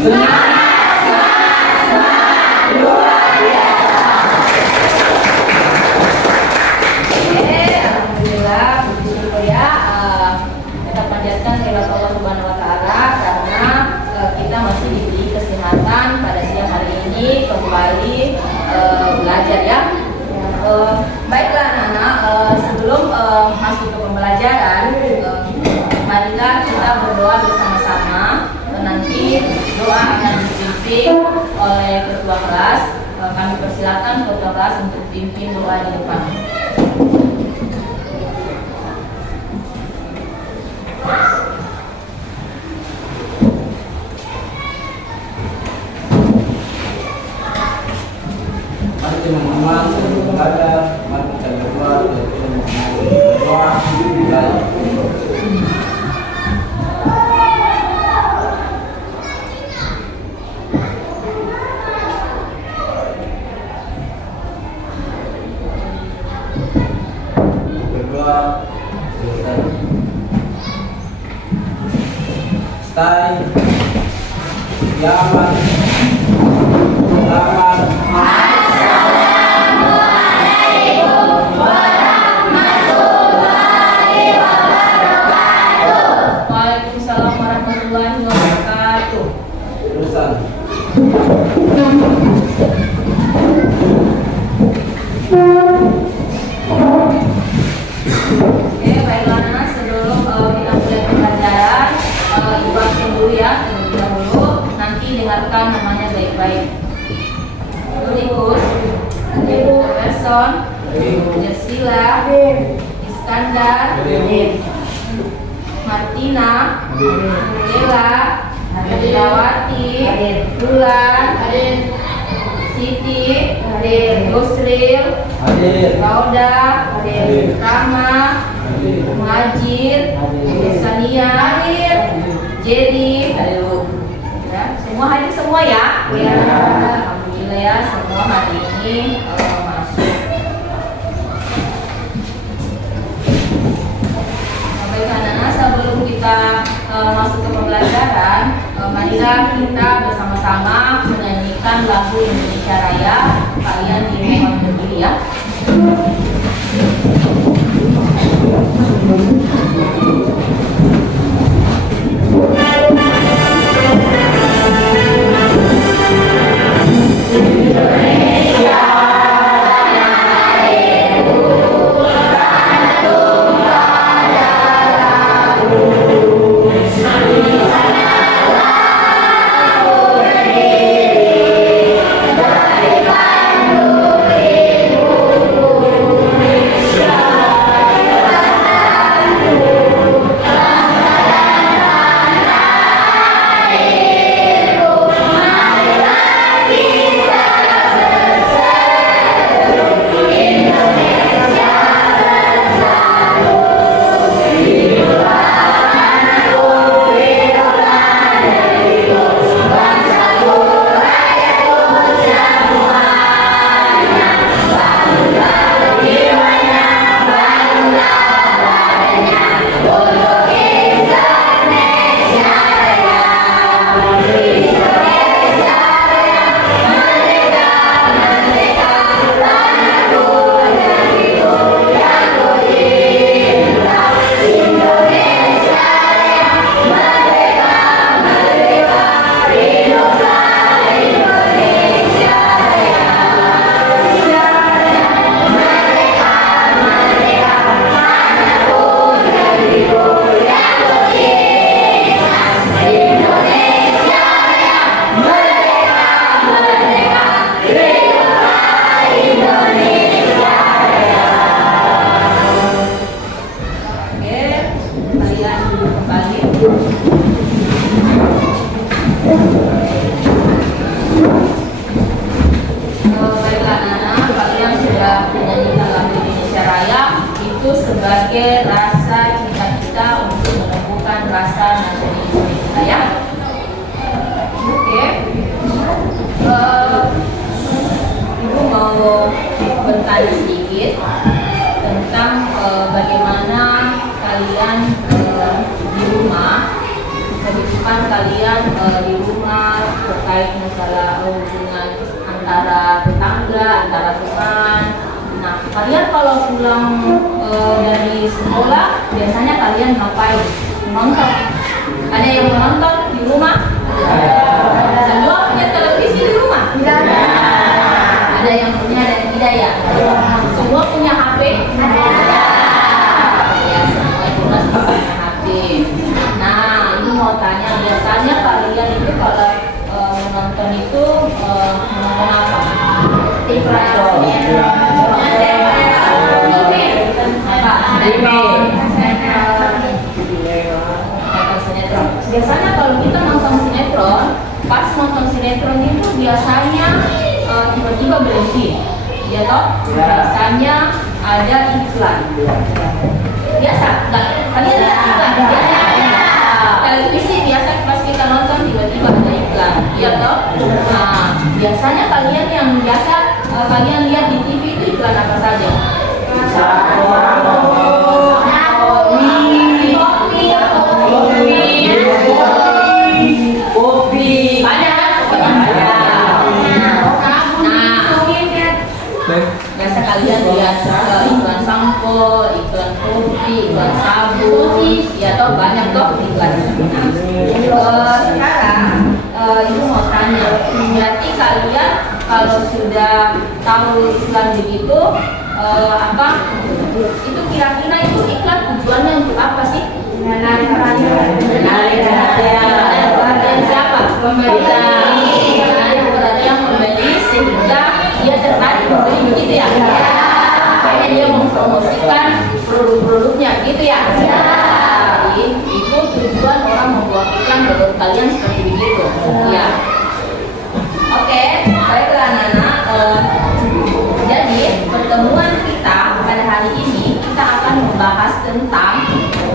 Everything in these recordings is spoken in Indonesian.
Alhamdulillah, puji syukur ya. Kita panjatkan kepada Allah Subhanahu Wa Taala karena kita masih diberi kesehatan pada siang hari ini kembali belajar ya. Baiklah anak-anak, sebelum masuk ke pembelajaran, marilah kita berdoa bersama-sama. Nanti doa akan dipimpin oleh ketua kelas. Kami persilakan ketua kelas untuk pimpin doa di depan. Mari kita mengamal sebelum belajar, mari kita berdoa dan kita berdoa baik. Berdoa selesai. Stay. Selamat. Selamat. Waalaikumsalam warahmatullahi wabarakatuh. Terusan. Oke, baiklah anak, sebelum kita mulai pembelajaran, ibu absen dulu ya, terlebih dahulu. Nanti dengarkan namanya baik-baik. Tulikus, Ibu Emerson, Jesila, Iskandar, Martina, Lela, Adilawati, Bulan, Siti, Yusril, Rauda, Rama, Majid, Sania, Jerry, ya, semua hadir semua ya. Alhamdulillah ya, semua hari ini masuk. Baiklah, sebelum kita masuk ke pembelajaran, marilah kita bersama-sama menyanyikan lagu Indonesia Raya. Kalian dimohon berdiri ya. sebagai rasa cinta kita untuk menumbuhkan rasa nasionalisme kita ya. Oke. Ibu mau bertanya sedikit tentang bagaimana kalian di rumah kehidupan pengalaman kalian di rumah terkait masalah hubungan antara tetangga, antara teman. Nah, kalian kalau pulang dari sekolah biasanya kalian ngapain? Nonton? Ada yang menonton di rumah? Semua punya televisi di rumah? Ada yang punya dan tidak ya? Semua punya HP? Ya, semua itu masih punya HP. Nah, ini mau tanya, biasanya kalian itu kalau menonton itu menonton apa? TV. Biasanya kalau kita nonton sinetron, pas nonton sinetron itu biasanya tiba-tiba berhenti, ya toh? Biasanya ada iklan. Biasa, nggak? Kalian lihat iklan? Biasa. Televisi biasa pas kita nonton tiba-tiba ada iklan, ya toh? Nah, biasanya kalian yang biasa kalian lihat di TV itu iklan apa saja? Kopi. Banyak kan? Biasa kalian lihat iklan sampo, iklan kopi, iklan sabun, ya toh banyak toh iklan. Sekarang ibu mau tanya, berarti kalian kalau sudah tahu iklan begitu, apa? Itu kira-kira itu iklan tujuannya untuk apa sih? Menarik perhatian siapa? Pembeli. Menarik perhatian pembeli sehingga dia tertarik membeli, begitu ya? Kayaknya dia mempromosikan produk-produknya, gitu ya? Jadi itu tujuan orang membuat iklan menurut kalian seperti begitu, ya? Oke, baiklah anak-anak. Jadi pertemuan kita pada hari ini kita akan membahas tentang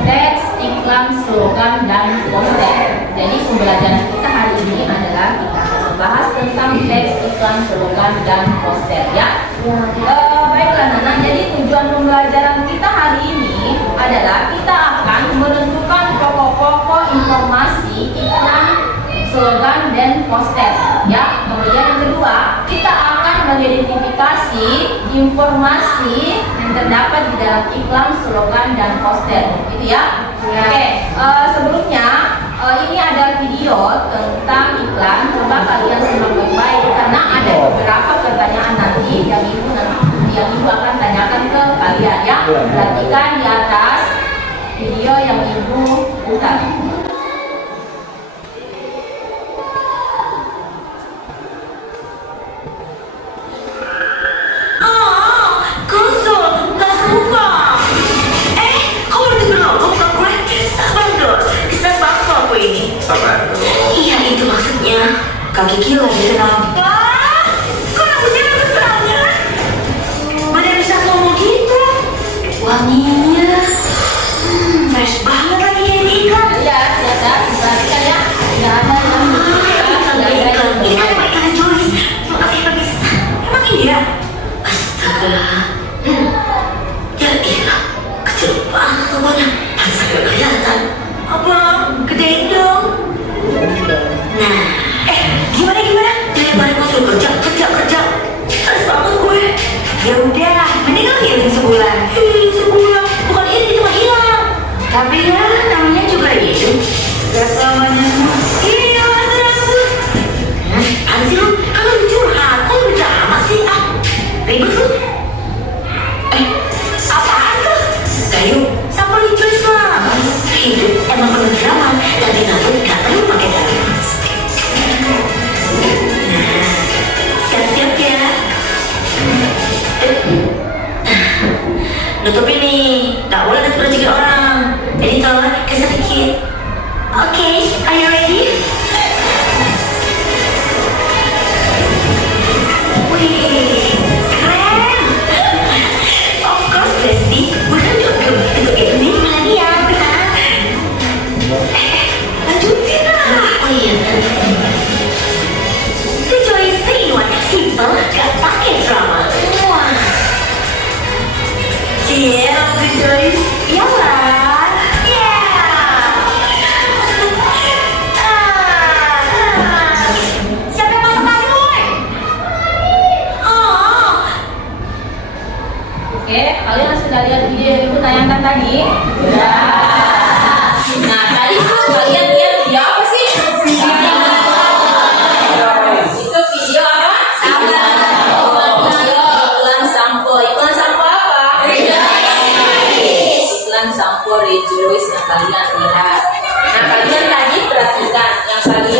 teks, iklan, slogan, dan poster. Jadi pembelajaran kita hari ini adalah kita akan membahas tentang teks, iklan, slogan, dan poster, ya. Baiklah anak-anak. Jadi tujuan pembelajaran kita hari ini adalah kita akan menentukan pokok-pokok informasi iklan, slogan, dan poster, ya. Kemudian yang kedua, kita akan mengidentifikasi informasi yang terdapat di dalam iklan, slogan, dan poster, gitu ya. Oke, sebelumnya ini ada video tentang iklan. Coba kalian simak baik-baik karena ada beberapa pertanyaan nanti yang ibu akan tanyakan ke kalian, ya. Perhatikan di atas video yang ibu putar. Iya, itu maksudnya. Kak Kiki lagi kenapa? Kok rambutnya bagus banget? Mana bisa ngomong gitu? Wanginya fresh banget lagi kayak iklan. Ya, perhatikan ya. Tidak ada yang Ini ada iklan Joyce. Makasih bagus. Emang ini ya? Astaga. Ya elah, kecil banget rumahnya. Pantesan gak kelihatan. Abang, gedein dong. Nah, gimana? Daripada gue suruh kerja. Harus banget gue. Ya udah, mending lo healing sebulan. Healing sebulan, bukan ini cuma hilang. Tapi ya, namanya juga hidup. Gak selamanya semua. Iya, rambut. Anjir lu, kan lu curhat, kok lu drama sih? Ribet lu. Apaan tuh? Gayo, sampai Joyce lah. Hidup emang penuh drama, tapi namun gak perlu pakai drama. Nah, siap-siap ya. Nutup ini, gak boleh nanti berjigit orang. Editor, kasih dikit. Oke, are you ready? Wih, keren. Of course, Bestie. Bukan juga untuk ini lagi ya. Lanjutin lah. Oh iya. The Joyce Taiwannya simple, gak pakai drama. Wah. Ciel, The Joyce. Iya lah. Yeah.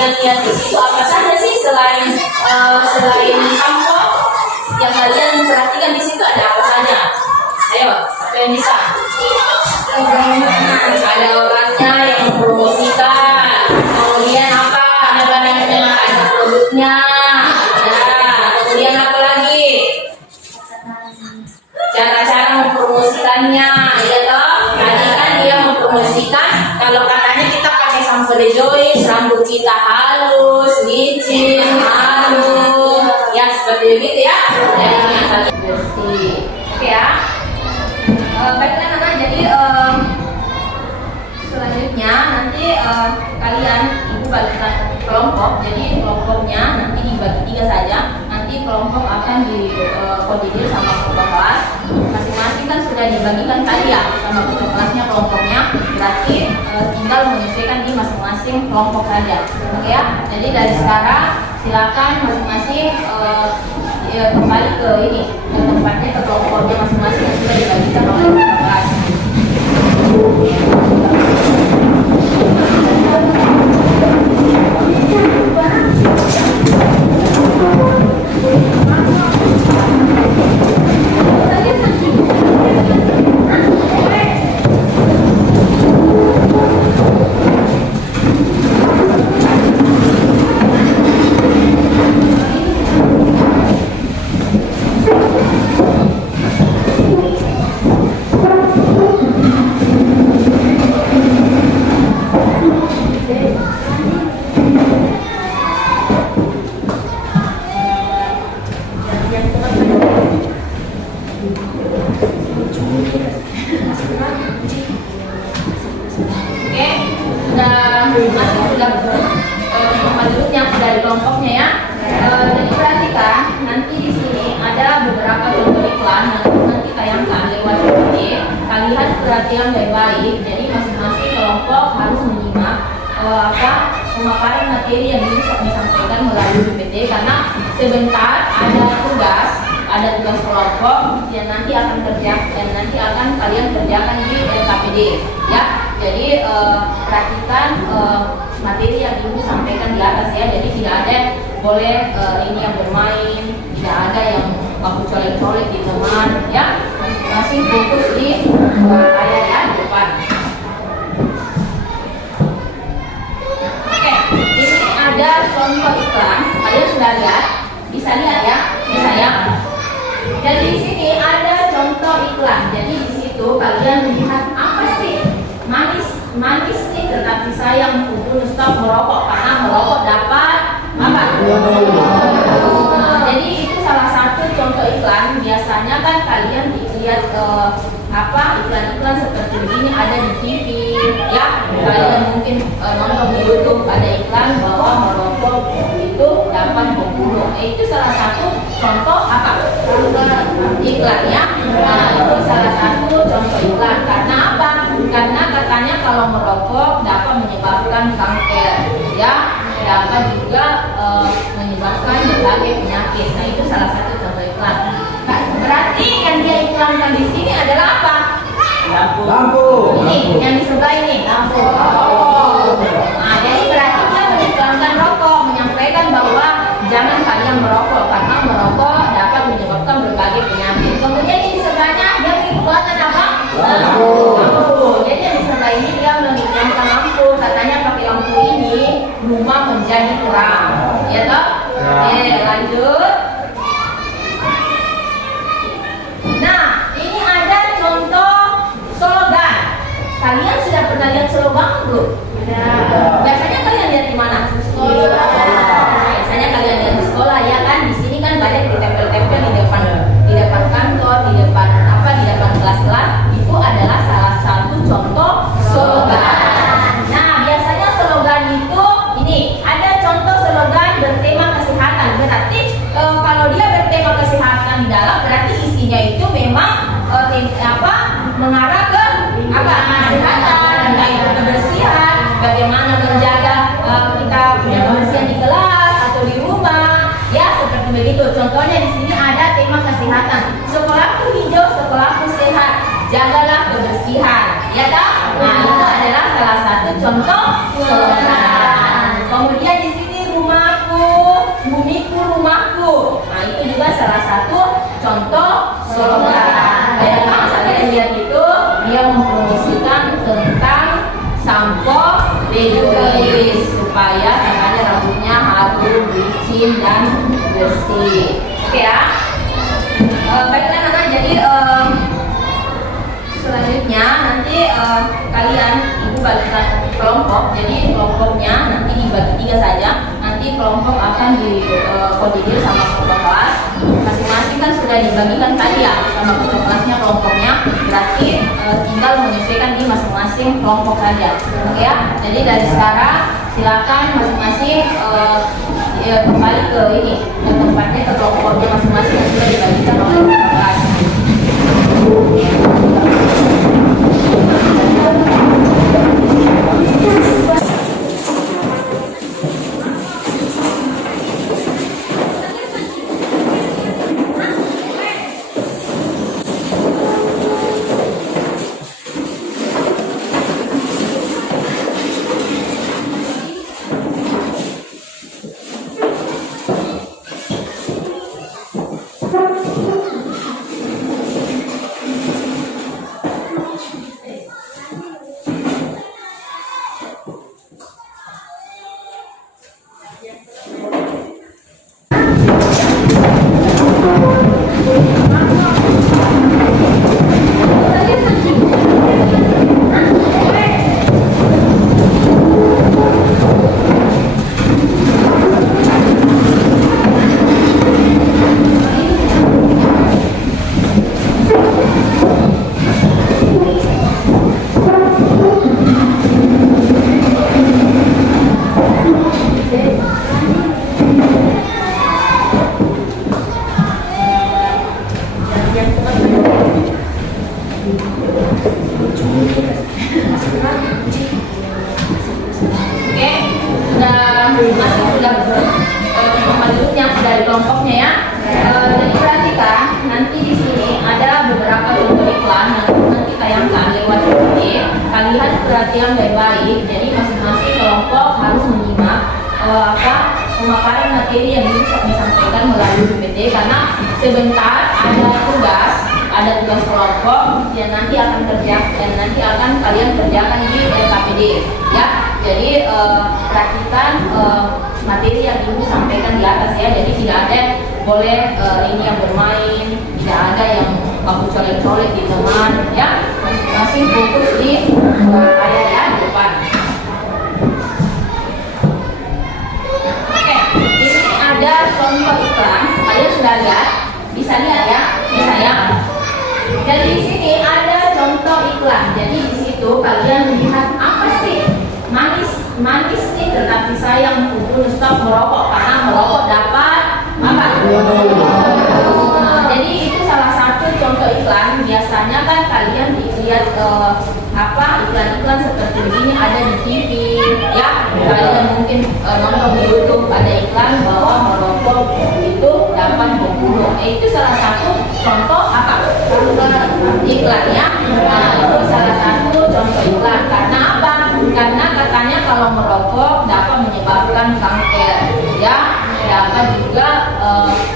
kalian lihat di situ apa saja sih selain amplop yang kalian perhatikan di situ ada apa saja? Ayo, siapa yang bisa? Ada orangnya yang mempromosikan. Kemudian apa? Ada barangnya, ada produknya. Ya, kemudian apa lagi? Cara-cara mempromosikannya, ya toh. Tadi kan dia mempromosikan kalau katanya kita pakai shampoo Rejoice, rambut kita halus, licin, halus, ya seperti begitu ya. Jadi yang paling bersih, oke ya. Baiklah anak, jadi selanjutnya nanti kalian ibu bagikan kelompok. Jadi kelompoknya nanti dibagi 3 saja. Nanti kelompok akan dikoordinir sama ketua kelas. Masing-masing kan sudah dibagikan tadi ya sama ketua kelasnya kelompoknya. Berarti tinggal menyesuaikan di masing-masing kelompok saja. Oke ya. Jadi dari sekarang silakan masing-masing kembali ke ini tempatnya, ke kelompoknya masing-masing yang sudah dibagikan oleh ketua kelas. Dari kelompoknya ya. Jadi perhatikan nanti di sini ada beberapa contoh iklan yang nanti tayangkan lewat PPT. Kalian perhatian baik-baik. Jadi masing-masing kelompok harus menyimak pemaparan materi yang disampaikan melalui PPT, karena sebentar ada tugas kelompok yang nanti akan kalian kerjakan di LKPD ya. Jadi perhatikan materi yang ibu sampaikan di atas ya. Jadi tidak ada boleh ini yang bermain, tidak ada yang kamu colek-colek di teman ya. Masing-masing fokus di area depan. Oke, ini ada contoh iklan. Kalian sudah lihat? Bisa lihat ya? Bisa ya? Jadi di sini ada contoh iklan. Jadi di situ kalian melihat apa sih? Manis nih, tetapi sayang untuk stop merokok, karena merokok dapat apa? Jadi itu salah satu contoh iklan. Biasanya kan kalian lihat iklan-iklan seperti begini ada di TV ya. Kalian mungkin nonton di YouTube ada iklan bahwa merokok itu dapat membunuh. Itu salah satu contoh iklan ya. Nah, itu salah satu contoh iklan. Karena apa? Karena katanya kalau merokok dapat menyebabkan kanker ya, dapat juga menyebabkan berbagai penyakit. Nah, itu salah satu contoh iklan. Nah, berarti yang dia iklankan di sini adalah apa? Lampu. Ini yang di sebelah ini lampu. Nah, jadi berarti dia mengiklankan rokok, menyampaikan bahwa jangan kalian merokok karena merokok dapat menyebabkan berbagai penyakit. Kemudian di sebelahnya dia mengiklankan apa? Lampu. Jadi yang di sebelah ini dia mengiklankan lampu. Katanya pakai lampu ini rumah menjadi terang. Ya toh? Oke, lanjut. Nah, ini ada contoh slogan. Kalian sudah pernah lihat slogan belum? Biasanya kalian lihat di mana? Sekolah. Biasanya kalian lihat di sekolah ya kan? Di sini kan banyak ditempel-tempel di depan kantor, di depan kelas-kelas. Itu adalah salah satu contoh slogan. Nah, biasanya slogan itu ini ada contoh slogan bertema kesehatan. Berarti kalau dia bertema kesehatan di dalam, berarti isinya itu memang mengarah ke kesehatan, yaitu kebersihan, bagaimana menjaga dibagikan tadi ya sama kakak kelasnya kelompoknya, berarti tinggal menyesuaikan di masing-masing kelompok saja. Oke ya. Jadi dari sekarang silakan masing-masing kembali ke ini yang tempatnya ke kelompoknya masing-masing yang sudah dibagikan oleh kakak kelas. Perhatian baik-baik, jadi masing-masing kelompok harus menyimak pemaparan materi yang disampaikan melalui PPT, karena sebentar ada tugas kelompok yang nanti akan kalian kerjakan di LKPD ya. Jadi perhatikan materi yang ibu sampaikan di atas ya. Jadi tidak ada boleh ini yang bermain, tidak ada yang baku colek-colek di teman ya. Masing-masing fokus di ayat ya di depan. Oke, ini ada contoh iklan. Kalian sudah lihat? Bisa lihat ya? Bisa ya? Jadi di sini ada contoh iklan. Jadi di situ kalian melihat apa sih? Manis nih, tetapi sayang untuk stop merokok karena merokok dapat apa? Jadi itu salah satu contoh iklan. Biasanya kan kalian lihat iklan-iklan seperti begini ada di TV ya. Kalian mungkin nonton di YouTube ada iklan bahwa merokok itu dapat membunuh. Itu salah satu contoh iklannya. Nah, itu salah satu contoh iklan. Karena apa? Karena katanya kalau merokok dapat menyebabkan kanker ya, dapat juga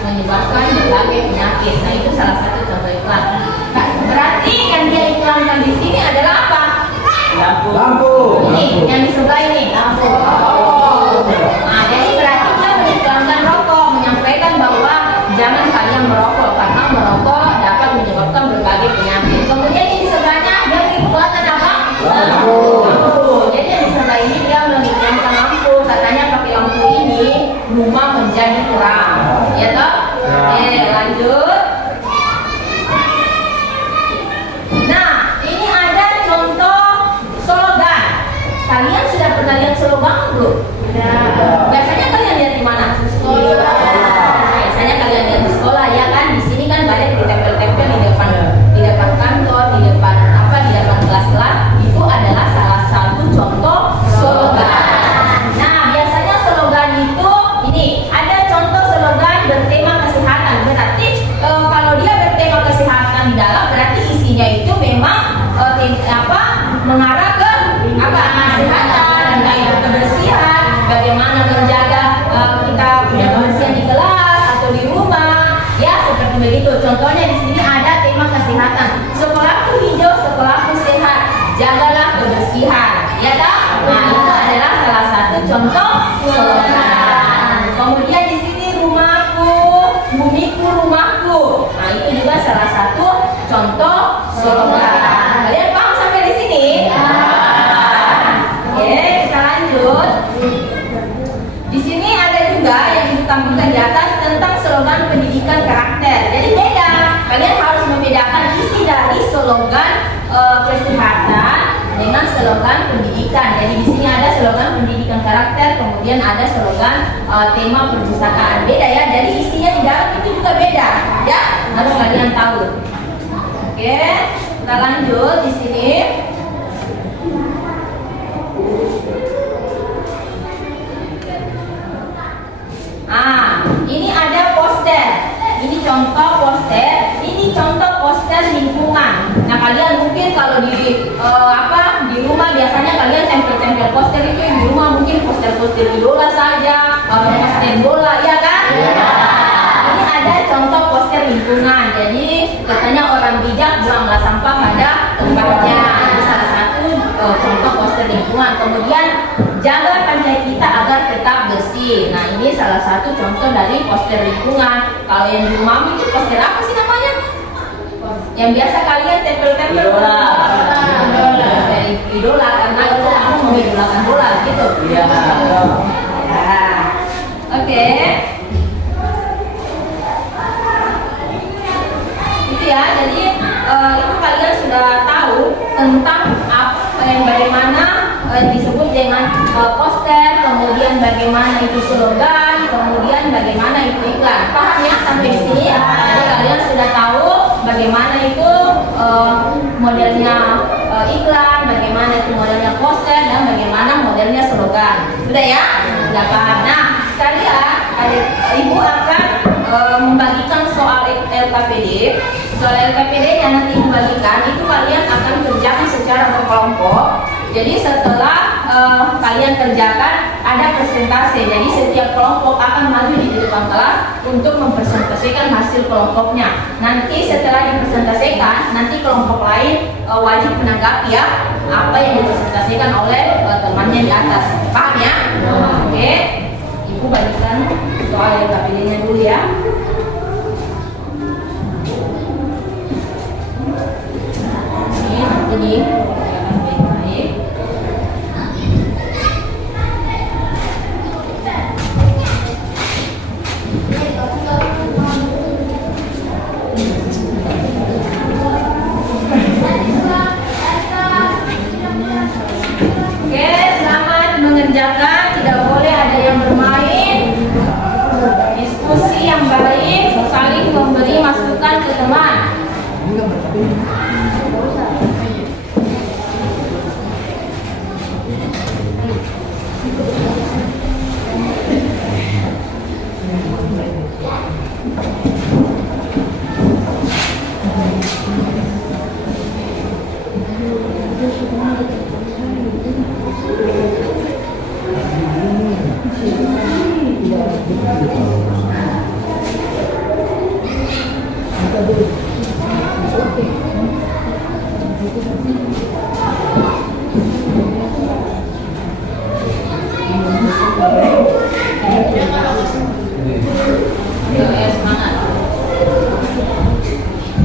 menyebabkan berbagai penyakit. Nah, itu salah satu contoh iklan. Nah, berarti yang dia iklankan di sini adalah apa? Lampu. Ini yang di sebelah ini lampu. Nah, jadi berarti dia mengiklankan rokok, menyampaikan bahwa jangan kalian merokok karena merokok dapat menyebabkan berbagai penyakit. Kemudian di sebelahnya dia mengiklankan apa? Lampu. Jadi yang di sebelah ini dia mengiklankan lampu. Katanya pakai lampu ini rumah menjadi terang. Ya toh? Lanjut. Nah, ini ada contoh slogan. Kalian sudah pernah lihat slogan belum? Biasanya kalian lihat di mana? Sekolah. Biasanya kalian lihat di sekolah ya kan? Di sini kan banyak ditempel-tempel di depan kantor, di depan kelas-kelas. Itu adalah salah satu contoh slogan. Nah, biasanya slogan itu ini ada contoh slogan bertema kesehatan. Berarti kalau dia bertema kesehatan di dalam, berarti isinya itu memang mengarah ke kesehatan, kayak kebersihan, bagaimana menjaga kita punya kebersihan di kelas atau di rumah, ya seperti begitu. Contohnya di sini ada tema kesehatan. Sekolahku hijau, sekolahku sehat, jagalah kebersihan, ya tak? Nah, itu adalah salah satu contoh slogan. Kemudian di sini rumahku, bumiku, rumahku. Nah, itu juga salah satu contoh slogan. Kalian paham sampai di sini? Oke, kita lanjut. Di sini ada juga yang ditampilkan di atas tentang slogan pendidikan karakter. Jadi beda. slogan kesehatan dengan slogan pendidikan. Jadi di sini ada slogan pendidikan karakter, kemudian ada slogan tema perpustakaan. Beda ya. Jadi isinya di dalam itu juga beda. Ya, harus kalian tahu. Oke, kita lanjut di sini. Ini ada poster. Ini contoh poster. Ini contoh poster lingkungan. Nah, kalian mungkin kalau di rumah biasanya kalian tempel-tempel poster itu di rumah mungkin poster-poster idola saja, poster bola, ya kan? Ini ada contoh poster lingkungan. Jadi katanya orang bijak buanglah sampah pada tempatnya. Ini salah satu contoh poster lingkungan. Kemudian jaga pantai kita agar tetap bersih. Nah, ini salah satu contoh dari poster lingkungan. Kalau yang di rumah itu poster apa sih namanya? Yang biasa kalian tempel-tempel dari idola karena itu aku mengidolakan bola gitu. Iya. Oke. Itu ya. Jadi itu kalian sudah tahu tentang apa yang bagaimana disebut dengan poster, kemudian bagaimana itu slogan, kemudian bagaimana itu iklan. Paham ya sampai di sini? Jadi kalian sudah tahu bagaimana itu modelnya iklan, bagaimana itu modelnya poster, dan bagaimana modelnya slogan. Sudah ya? Sudah paham. Nah, sekalian ibu akan membagikan soal LKPD. Soal LKPD yang nanti dibagikan itu kalian akan kerjakan secara berkelompok. Jadi setelah kalian kerjakan ada presentasi. Jadi setiap kelompok akan maju di depan kelas untuk mempresentasikan hasil kelompoknya. Nanti setelah dipresentasikan, nanti kelompok lain wajib menanggapi ya apa yang dipresentasikan oleh temannya di atas. Paham ya? Oke. Ibu bagikan soal LKPD-nya dulu ya. Ini baik-baik. Oke, selamat mengerjakan. Tidak boleh ada yang bermain. Diskusi yang baik, saling memberi masukan ke teman.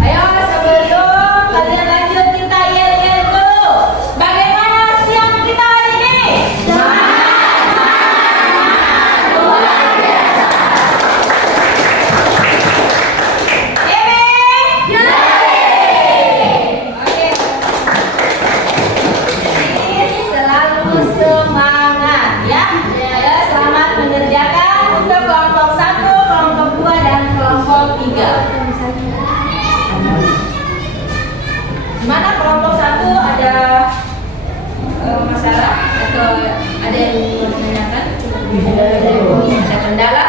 Ayo sebelum kalian lanjut kita yel-yel dulu. Bagaimana siang kita hari ini? Selalu semangat ya. Ayo selamat mengerjakan untuk kelompok 1, kelompok 2 dan kelompok 3. Gimana kelompok 1 ada masalah atau ada yang menanyakan? Ada kendala?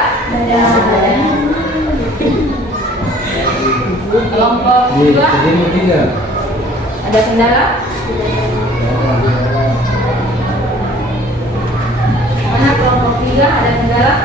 Kelompok 2 ada kendala? Mana kelompok 3 ada kendala?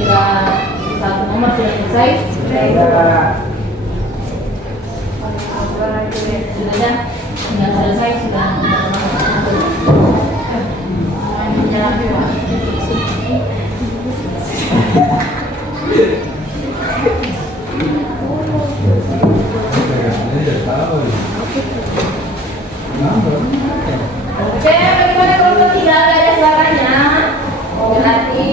kira satu nomor sudah selesai. Sudah ya, sudah selesai sudah. Oke, bagaimana kalau tidak ada suaranya? Berarti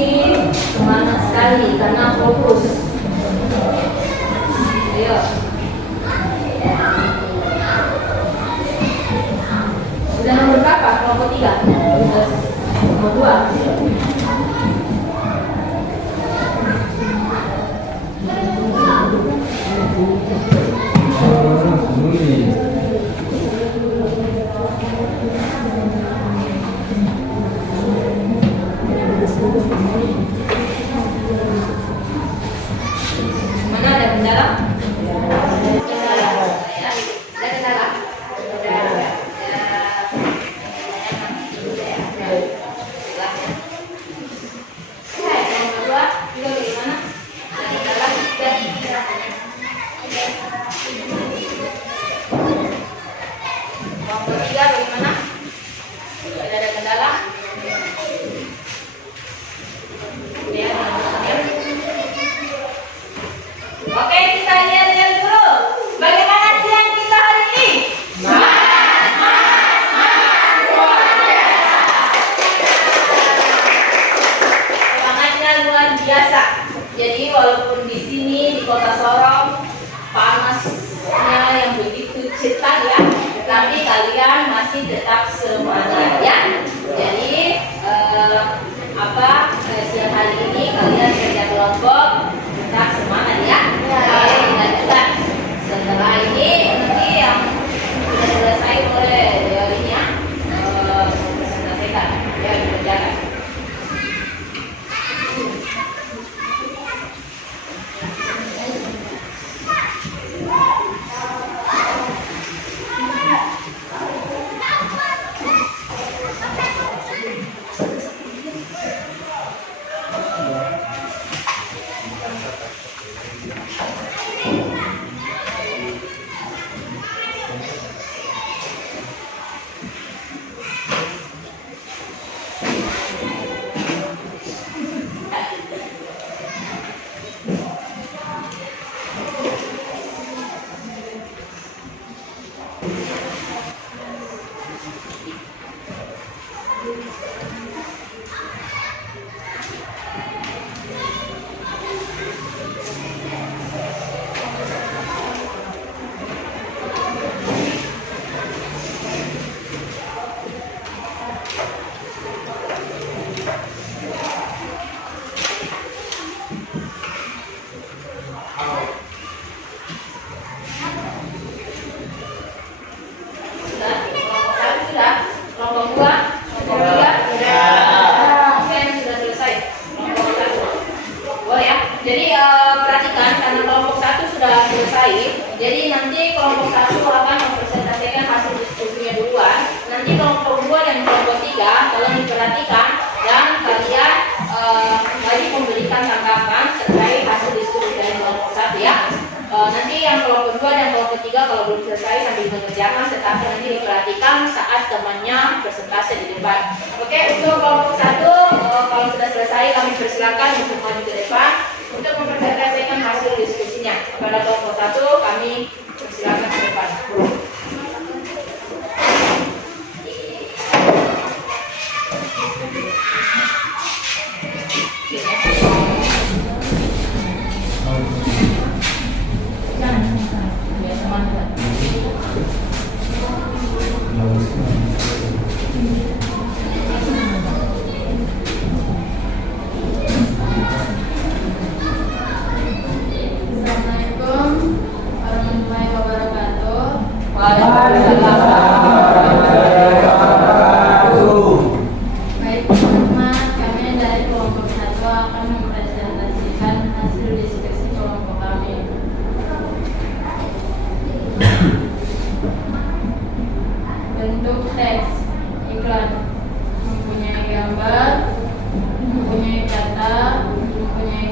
semangat sekali karena fokus. Ayo. Sudah nomor berapa? Kelompok 3? Nomor 2? Mana ada kendala? Ada kendala? Oke, kita lihat dulu. Bagaimana siang kita hari ini? Semangatnya luar biasa. Jadi walaupun di sini di Kota Sorong panasnya yang begitu cepat ya, tapi kalian masih tetap semangat ya. Jadi siang hari ini kalian kerja kelompok tetap semangat ya. Lanjutkan. Setelah ini nanti yang sudah selesai oleh ini ya presentasikan ya dikerjakan. Jadi nanti kelompok 1 akan mempresentasikan hasil diskusinya duluan. Nanti kelompok 2 dan kelompok 3 tolong diperhatikan dan kalian wajib memberikan tanggapan terkait hasil diskusi dari kelompok 1 ya. Nanti yang kelompok 2 dan kelompok 3 kalau belum selesai sambil mengerjakan, tetapi nanti diperhatikan saat temannya presentasi di depan. Oke, untuk kelompok 1 kalau sudah selesai kami persilakan untuk maju ke depan untuk mempresentasikan hasil diskusinya. Pada kelompok 1 kami persilakan ke depan. Baik teman-teman, kami dari kelompok 1 akan mempresentasikan hasil diskusi kelompok kami. Bentuk teks iklan mempunyai gambar, mempunyai kata, mempunyai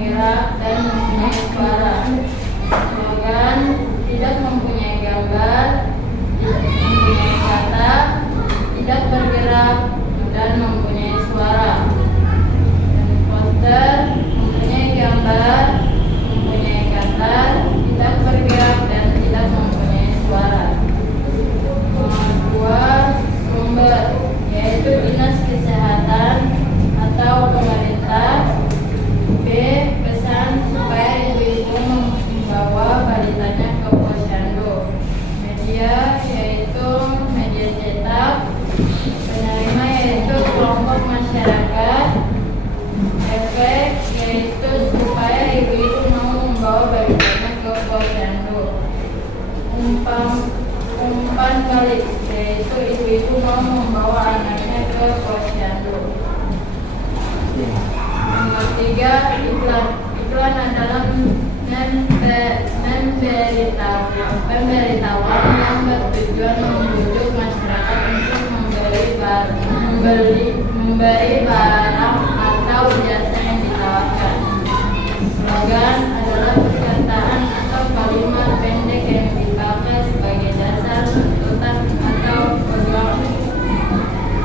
umpan balik, yaitu ibu-ibu mau membawa anaknya ke posyandu. Nomor 3, iklan. Iklan adalah pemberitahuan yang bertujuan membujuk masyarakat untuk memberi barang atau jasa yang ditawarkan. Slogan adalah perkataan atau kalimat pendek yang dipakai sebagai dasar tuntutan atau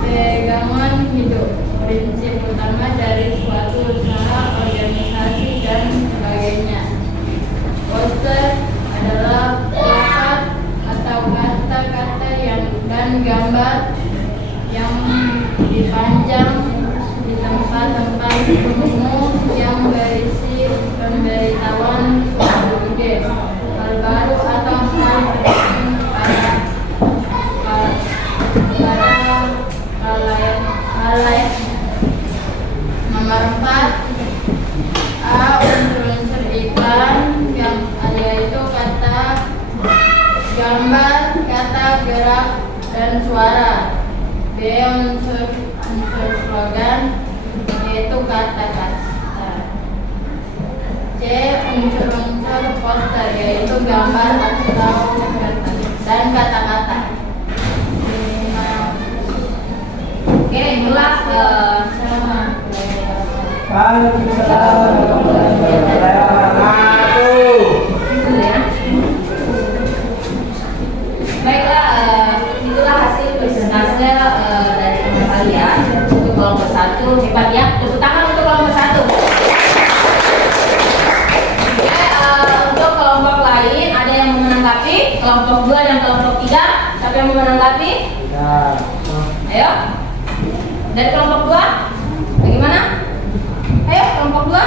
pegangan hidup, prinsip utama dari suatu usaha, organisasi, dan sebagainya. Poster adalah plakat atau kata-kata dan gambar yang dipajang di tempat-tempat umum yang berisi pemberitahuan suatu ide, hal baru atau hal penting para halayak. Nomor 4, unsur-unsur iklan yang yaitu kata, gambar, kata, gerak, dan suara. B, unsur slogan yaitu kata-kata. C, unsur-unsur poster yaitu gambar atau dan kata-kata. Oke, itulah sama. Waalaikumsalam warahmatullahi wabarakatuh. Baiklah, itulah hasil presentase dari teman kalian untuk kelompok 1. Hebat ya, tepuk tangan untuk kelompok 1. Oke, untuk kelompok lain ada yang mau menanggapi? Kelompok 2 dan kelompok 3, siapa yang mau menanggapi? Ya. Ayo, dari kelompok 2, bagaimana? Ayo, kelompok 2.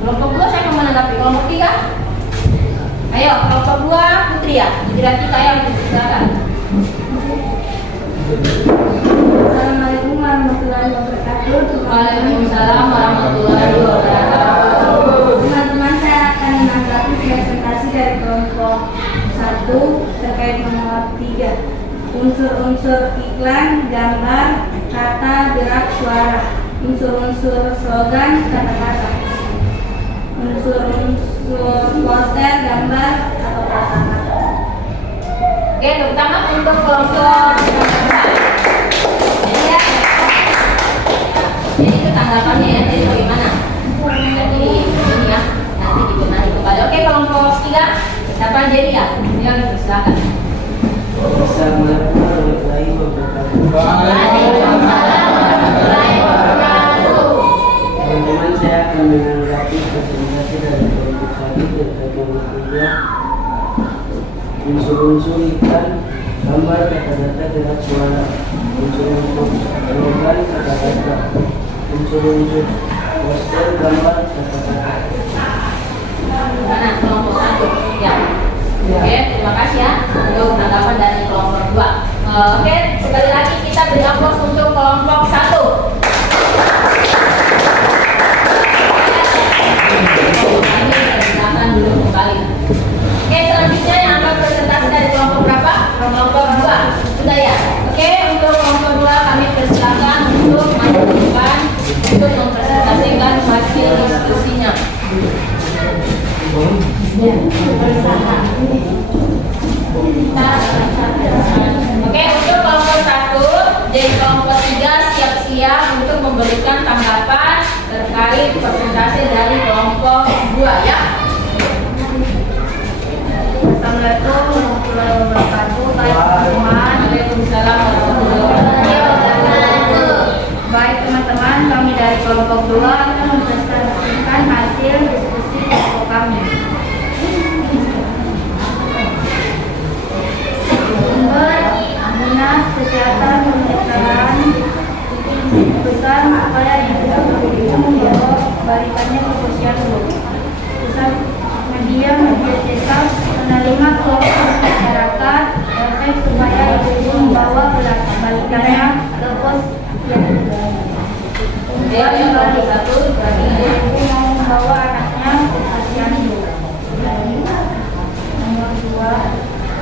Kelompok 2 saya mau menanggapi. Kelompok 3. Ayo, kelompok 2 Putri ya. Putri kita yang silakan. Assalamualaikum warahmatullahi wabarakatuh. Waalaikumsalam warahmatullahi wabarakatuh. Teman-teman, saya akan menanggapi presentasi dari kelompok 1 terkait nomor 3. Unsur-unsur iklan, gambar, kata, gerak, suara. Unsur-unsur slogan, kata-kata. Unsur-unsur poster, gambar, atau kata-kata. Oke, terutama untuk kelompok 2. Ya. Jadi itu tanggapannya ya, jadi bagaimana? Jadi ini ya, nanti dibenahi kembali. Oke, kelompok 3. Siapa jadi ya? Ya, silakan. Assalamualaikum warahmatullahi wabarakatuh. Waalaikumsalam warahmatullahi wabarakatuh. Teman-teman, saya akan menanggapi presentasi dari kelompok 1 terkait nomor 3. Unsur-unsur iklan, gambar, kata-kata, gerak, suara. Unsur-unsur slogan, kata-kata. Unsur-unsur poster, gambar, kata-kata. Mana kelompok 1? Ya. Oke, terima kasih ya untuk tanggapan dari kelompok 2. Oke, sekali lagi kita beri aplaus untuk kelompok 1. Silakan dulu kembali. Oke, selanjutnya yang akan presentasi dari kelompok berapa? Kelompok 2. Sudah ya? Oke, untuk kelompok 2 kami persilakan untuk maju ke depan untuk mempresentasikan hasil diskusinya. Oke, untuk kelompok 1 dan kelompok 3 siap-siap untuk memberikan tanggapan terkait presentasi dari kelompok 2 ya. Assalamualaikum warahmatullahi wabarakatuh. Baik teman-teman. Waalaikumsalam warahmatullahi wabarakatuh. Baik teman-teman, kami dari kelompok 2 akan mempresentasikan hasil diskusi kelompok kami. Sumber dinas kesehatan menyatakan besar upaya yang membawa balikannya ke posyandu. Pusat media cetak menerima kelompok masyarakat terkait supaya ibu membawa balikannya ke posyandu. Kemudian yang kelompok 1 berarti Ibu mau membawa anaknya ke posyandu.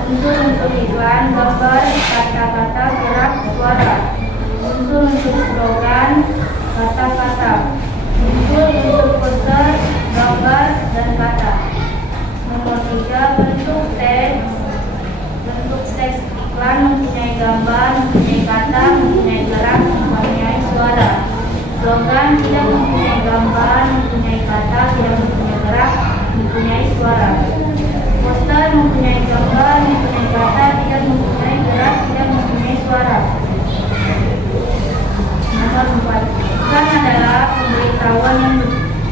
unsur-unsur iklan, gambar, kata-kata, gerak, suara. Unsur-unsur slogan, kata-kata. Unsur-unsur poster, gambar, dan kata. Nomor 3, bentuk teks. Bentuk teks iklan mempunyai gambar, mempunyai kata, mempunyai gerak, mempunyai suara. Slogan tidak mempunyai gambar, mempunyai kata, tidak mempunyai gerak, mempunyai suara. Poster mempunyai gambar, mempunyai kata, tidak mempunyai gerak, tidak mempunyai suara. Nomor 4, iklan adalah pemberitahuan yang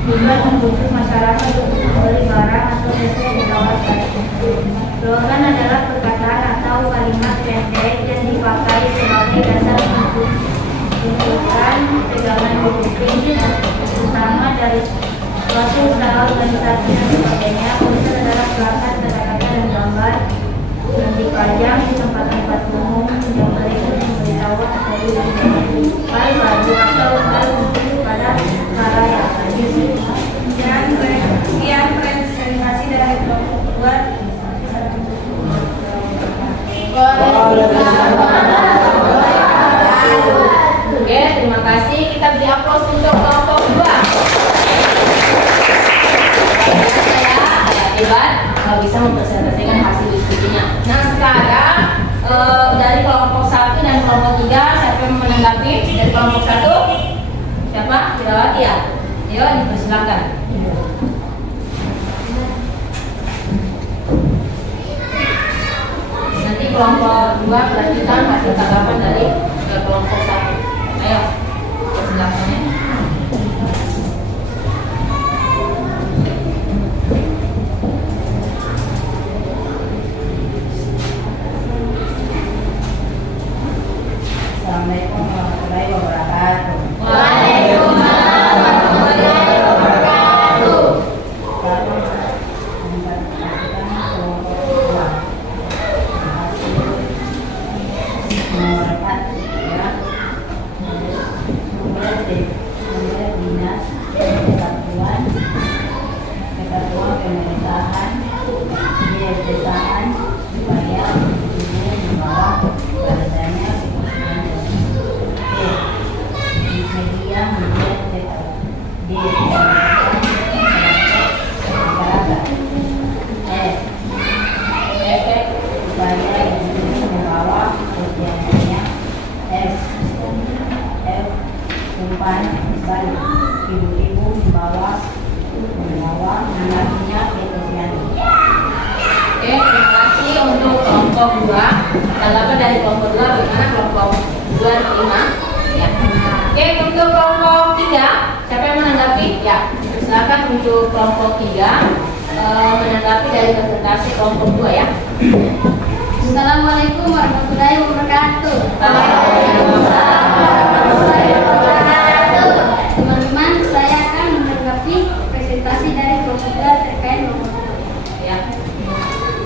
juga membujuk masyarakat untuk membeli barang atau jasa yang ditawarkan. Slogan adalah perkataan atau kalimat pendek yang dipakai sebagai dasar untuk menunjukkan pegangan prinsip utama dari suatu usaha, organisasi, dan sebagainya. Poster adalah pelakon, kata-kata, dan gambar yang dipajang di tempat-tempat umum yang mereka memberitahuan atau hal baru atau hal khusus pada halayak. Sekian presentasi dari kelompok 2. Oke, terima kasih. Kita beri aplaus untuk kelompok 2. Saya hebat bisa mempresentasikan hasil diskusinya. Nah, sekarang dari kelompok 1 dan kelompok 3, siapa yang menanggapi? Dari kelompok 1 siapa? Wirawati ya? Ayo, dipersilakan. Nanti kelompok 2 kelanjutan hasil tanggapan dari kelompok 1. Ayo, persilakan ya. Assalamualaikum warahmatullahi wabarakatuh. Waalaikumsalam warahmatullahi wabarakatuh. Kami memperhatikan kelompok 2. Hasil nomor 4 ya. Nomor dinas kesatuan pemerintahan di desahan supaya membawa adanya di media di efek supaya ibu membawa ujiannya umpan balik ibu-ibu membawa anaknya ke posyandu. Oke, terima kasih untuk kelompok 2. Tanggapan dari kelompok 2 bagaimana kelompok 2 terima? Ya. Oke, untuk kelompok 3, siapa yang menanggapi? Ya, silakan untuk kelompok 3 menanggapi dari presentasi kelompok 2 ya. Assalamualaikum warahmatullahi wabarakatuh. Waalaikumsalam warahmatullahi wabarakatuh. Teman-teman, saya akan menanggapi presentasi dari kelompok 2 terkait nomor 2. Ya.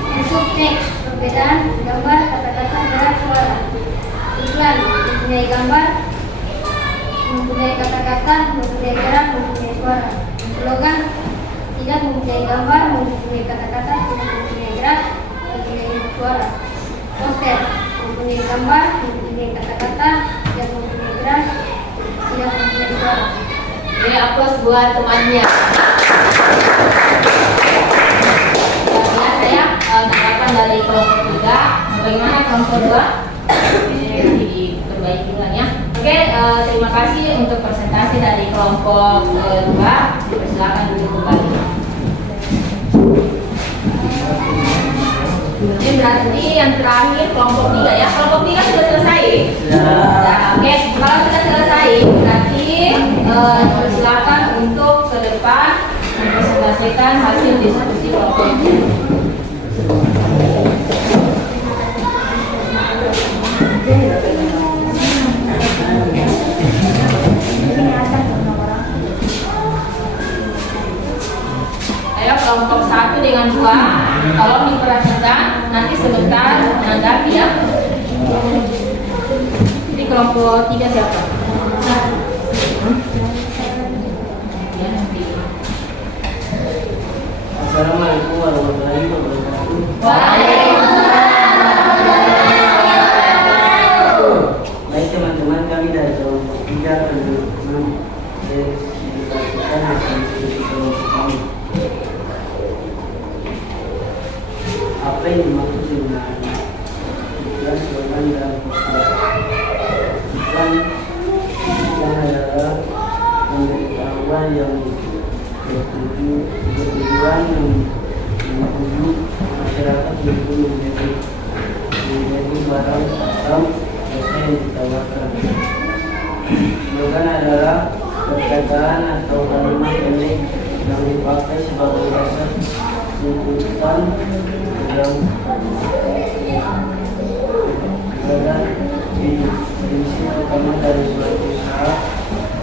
Bentuk teks, perbedaan gambar, kata-kata, gerak, suara. Iklan mempunyai gambar, mempunyai kata-kata, mempunyai gerak, mempunyai suara. Slogan tidak mempunyai gambar, mempunyai kata-kata, tidak mempunyai gerak, mempunyai suara. Poster mempunyai gambar, mempunyai kata-kata, tidak mempunyai gerak, tidak mempunyai suara. Ini aplaus buat temannya. Ya, saya tanggapan dari kelompok 3. Bagaimana kelompok 2? Nanti diperbaiki ulang ya. Oke, terima kasih untuk presentasi dari kelompok 2. Silakan duduk kembali. Ini berarti yang terakhir kelompok 3 ya. Kelompok 3 sudah selesai. Nah, oke, kalau sudah selesai berarti silakan untuk ke depan mempresentasikan hasil diskusi kelompok 3. Ayo kelompok 1 dengan 2, tolong diperhatikan, nanti sebentar menanggapi ya. Jadi kelompok 3 siapa? Ya, nanti. Assalamualaikum warahmatullahi wabarakatuh. Waalaikumsalam dilakukan di kelompok kami. Apa yang dimaksud dengan iklan, slogan, dan poster? Iklan adalah pemberitahuan yang bertujuan menuju masyarakat untuk menjadi barang atau jasa yang ditawarkan. Slogan adalah perkataan atau kalimat pendek yang dipakai sebagai dasar tuntutan dalam prinsip utama dari suatu usaha,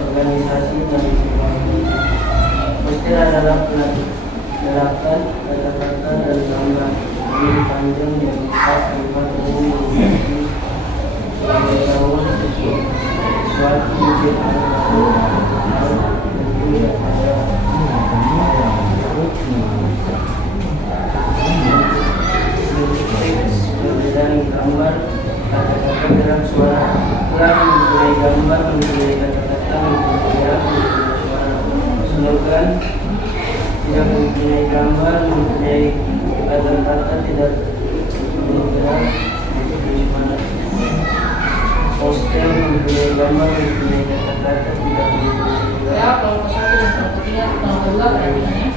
organisasi, dan sebagainya. Poster adalah gerakan kata-kata dan gambar yang panjang yang bisa tempat umum menjadi pengetahuan sesuatu mungkin atau tentu pada teks perbedaan gambar kata-kata gerak suara gerak mempunyai gambar mempunyai kata-kata mempunyai gerak mempunyai suara. Slogan tidak mempunyai gambar mempunyai kata-kata tidak mempunyai gerak mempunyai suara. Poster mempunyai gambar mempunyai kata-kata tidak mempunyai gerak. Ya, kelompok 1 dan kelompok 3, kelompok 2 perhatiannya.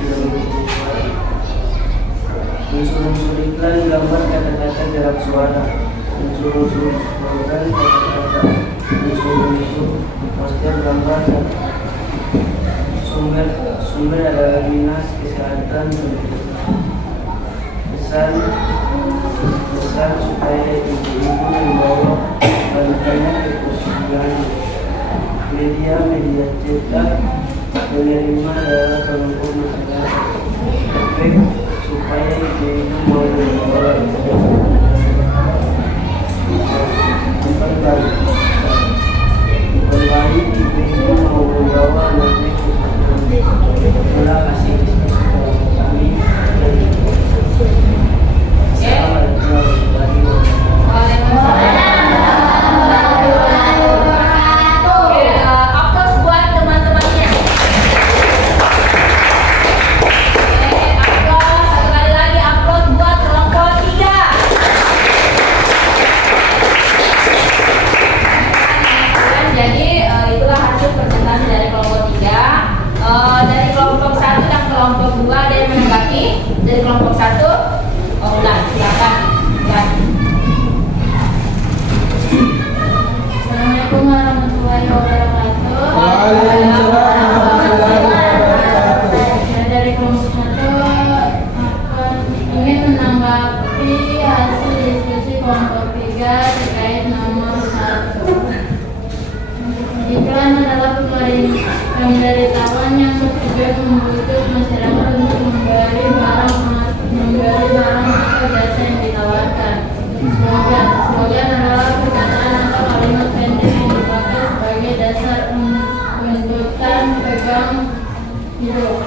Unsur-unsur iklan gambar kata-kata gerak suara. Unsur-unsur slogan kata-kata. Unsur-unsur poster gambar sumber adalah dinas kesehatan pesan supaya ibu-ibu membawa baliknya ke posyandu. Media cetak penerima adalah kelompok masyarakat. Efek supaya ibu-ibu mau membawa kembali ibu-ibu mau membawa anaknya ke posyandu. Terima kasih kami. Assalamualaikum warahmatullahi wabarakatuh. Oke, aplaus buat teman-temannya. Oke, aplaus sekali lagi, aplaus buat kelompok 3. Jadi itulah hasil presentasi dari kelompok 3. Dari kelompok 1 dan kelompok 2 ada yang menanggapi. Dari kelompok 1, ulang, silakan. Ya. Assalamualaikum warahmatullahi wabarakatuh. Waalaikumsalam warahmatullahi wabarakatuh. Ya, dari kelompok 1 akan ingin menanggapi hasil diskusi kelompok 3 terkait nomor 1. Iklan adalah pemberitahuan yang bertujuan membujuk masyarakat untuk membeli barang atau jasa yang ditawarkan. Slogan adalah perkataan atau kalimat pendek yang dipakai sebagai dasar tuntutan pegang hidup.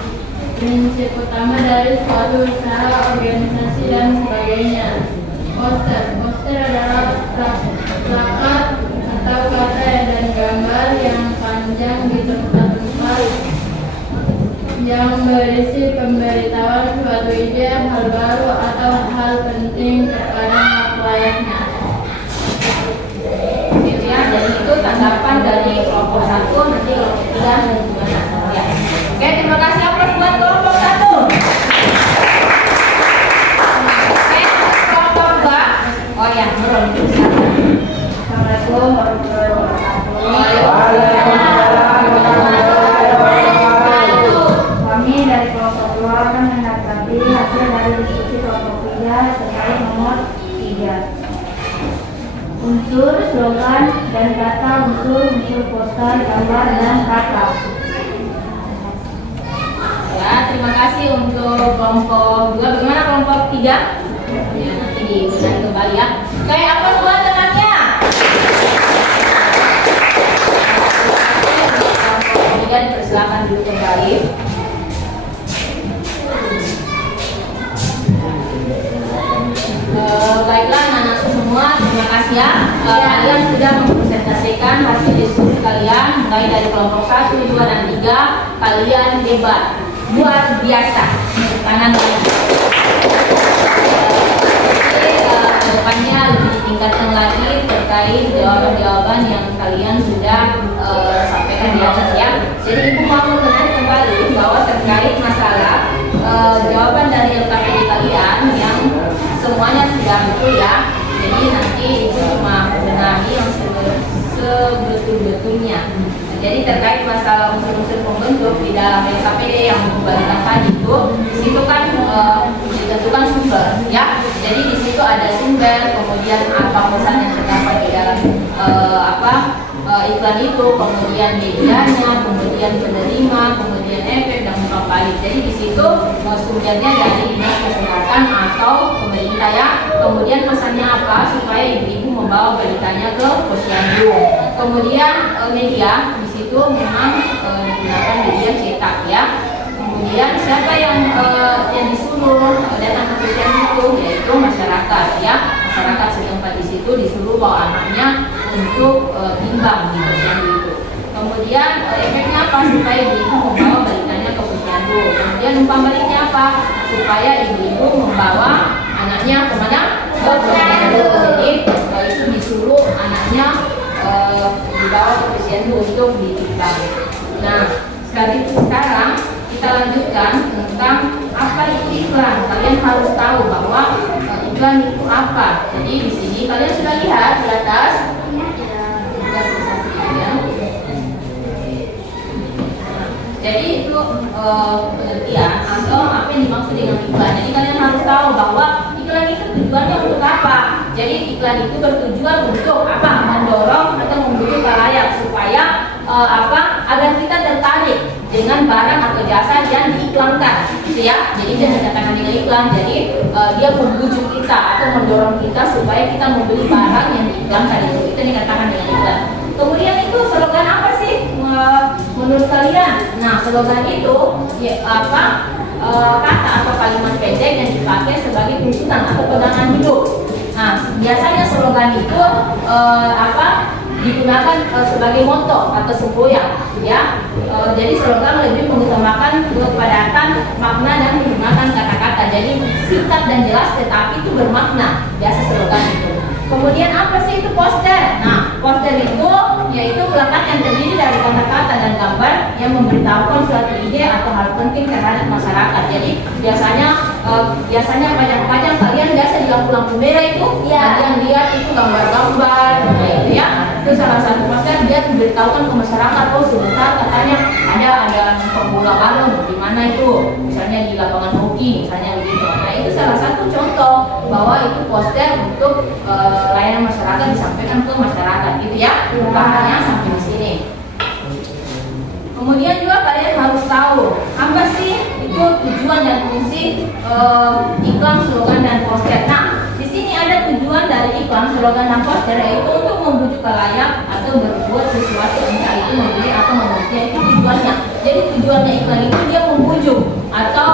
Prinsip utama dari suatu usaha, organisasi, dan sebagainya. Poster adalah plakat atau kata dan gambar yang panjang di tempat-tempat yang berisi pemberitahuan suatu ide, hal baru, atau hal penting kepada layaknya. Gitu ya, jadi itu tanggapan dari kelompok 1, nanti kelompok 3 dan gimana ya. Oke, terima kasih aplaus buat kelompok 1. Oke, kelompok 2. Oh ya, Nurul. Assalamualaikum warahmatullahi wabarakatuh. Kami dari kelompok 2 akan menanggapi hasil dari diskusi kelompok 3 terkait nomor 3. Unsur, slogan, dan kata, unsur poster, gambar, dan kata. Ya, terima kasih untuk kelompok 2. Bagaimana kelompok 3? Ya, nanti digunakan kembali ya. Oke, aplaus buat temannya. Kelompok 3 dipersilakan dulu kembali. Baiklah anak-anak semua, terima kasih ya. Kalian sudah mempresentasikan presentasikan hasil diskusi kalian mulai dari kelompok 1, 2, dan 3. Kalian hebat, luar biasa. Kanan lagi. Kedepannya lebih ditingkatkan lagi terkait jawaban-jawaban yang kalian sudah sampaikan di atas ya. Jadi ibu mau mengenai kembali bahwa terkait masalah jawaban dari LKPD kalian yang semuanya sudah betul ya. Jadi nanti ibu cuma benahi yang sebetul-betulnya. Jadi terkait masalah unsur-unsur pembentuk di dalam LKPD yang dibagikan tadi itu, di situ kan ditentukan sumber ya. Jadi di situ ada sumber, kemudian apa pesan yang terdapat di dalam iklan itu, kemudian medianya, kemudian penerima, kemudian efek dan dampak balik. Jadi di situ sumbernya dari dinas kesehatan atau pemerintah ya. Kemudian pesannya apa supaya ibu-ibu membawa beritanya ke posyandu. Kemudian media di situ memang digunakan media cetak ya. Kemudian siapa yang disuruh datang ke posyandu itu yaitu masyarakat ya. Masyarakat setempat di situ disuruh bawa anaknya untuk timbang di posyandu itu. Kemudian efeknya apa supaya ibu-ibu membawa beritanya ke posyandu. Kemudian umpan baliknya apa supaya ibu-ibu membawa anaknya kemana? Ke posyandu. Jadi itu disuruh anaknya dibawa ke posyandu untuk ditimbang. Nah, sekarang kita lanjutkan tentang apa itu iklan. Kalian harus tahu bahwa iklan itu apa. Jadi di sini kalian sudah lihat di atas. Jadi itu pengertian atau apa yang dimaksud dengan iklan. Jadi kalian harus tahu bahwa iklan itu tujuannya untuk apa. Jadi iklan itu bertujuan untuk apa? Mendorong atau membujuk khalayak supaya agar kita tertarik dengan barang atau jasa yang diiklankan, gitu ya. Jadi jangan dikatakan dengan iklan. Jadi dia membujuk kita atau mendorong kita supaya kita membeli barang yang diiklankan itu dikatakan dengan iklan. Kemudian itu slogan apa sih menurut kalian? Nah, slogan itu kata atau kalimat pendek yang dipakai sebagai tuntunan atau pegangan hidup. Nah, biasanya slogan itu digunakan sebagai moto atau semboyan, ya. Jadi slogan lebih mengutamakan kepadatan makna dan menggunakan kata-kata. Jadi singkat dan jelas tetapi itu bermakna. Biasa slogan itu. Kemudian apa sih itu poster? Nah, poster itu yaitu plakat yang terdiri dari kata-kata dan gambar yang memberitahukan suatu ide atau hal penting terhadap masyarakat. Jadi biasanya pajang-pajang kalian biasa di lampu-lampu merah itu, kalian lihat itu gambar-gambar, gitu ya. Itu salah satu poster dia memberitahukan ke masyarakat, oh sebentar katanya ada pembola balon di mana itu, misalnya di lapangan hoki, misalnya begitu. Nah, itu salah satu contoh bahwa itu poster untuk layanan masyarakat disampaikan ke masyarakat, gitu ya. Bahannya sampai di sini. Kemudian juga kalian harus tahu apa sih itu tujuan dan fungsi iklan, slogan dan poster. Nah, di sini ada tujuan dari iklan, slogan dan poster yaitu untuk membujuk khalayak atau berbuat sesuatu, entah itu membeli atau membeli, itu tujuannya. Jadi tujuannya iklan itu dia membujuk atau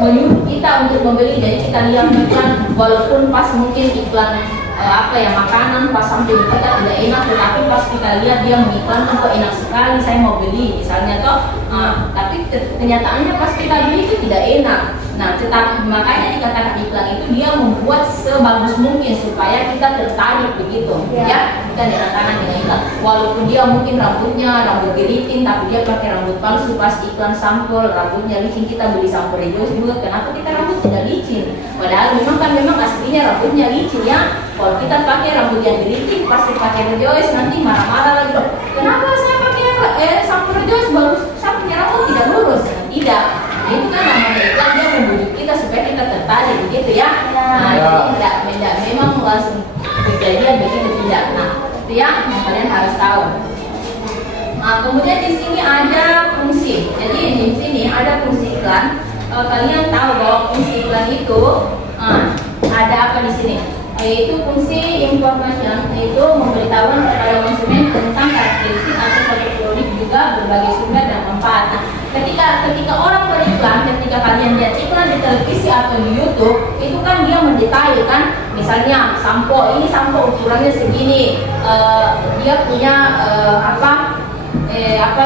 menyuruh kita untuk membeli. Jadi kita lihat iklan walaupun pas mungkin iklan makanan pas sampai di kita tidak enak, tetapi pas kita lihat dia mengiklankan kok enak sekali, saya mau beli misalnya toh, tapi kenyataannya pas kita beli itu tidak enak. Nah, tetapi makanya dikatakan iklan itu dia membuat sebagus mungkin supaya kita tertarik begitu, ya. Kita dikatakan dengan iklan. Walaupun dia mungkin rambutnya rambut geriting, tapi dia pakai rambut palsu pas iklan sampul rambutnya licin, kita beli sampul Rejoice juga. Kenapa kita rambut tidak licin? Padahal memang aslinya rambutnya licin ya. Kalau kita pakai rambut yang geriting, pasti pakai Rejoice nanti marah-marah lagi. Kenapa saya pakai sampul Rejoice baru sampulnya rambut tidak lurus? Tidak. Itu kan namanya iklan, dia membujuk kita supaya kita tertarik begitu ya. Nah, jadi tidak memang langsung kejadian begitu, tidak. Nah, itu ya yang kalian harus tahu. Nah, kemudian di sini ada fungsi. Jadi di sini ada fungsi iklan. Kalian tahu bahwa fungsi iklan itu ada apa di sini? Yaitu fungsi information, yaitu memberitahukan kepada konsumen tentang karakteristik atau produk juga berbagai sumber dan manfaat. Nah, ketika orang beriklan, ketika kalian lihat iklan di televisi atau di YouTube, itu kan dia mendetail kan, misalnya sampo, ini sampo ukurannya segini, dia punya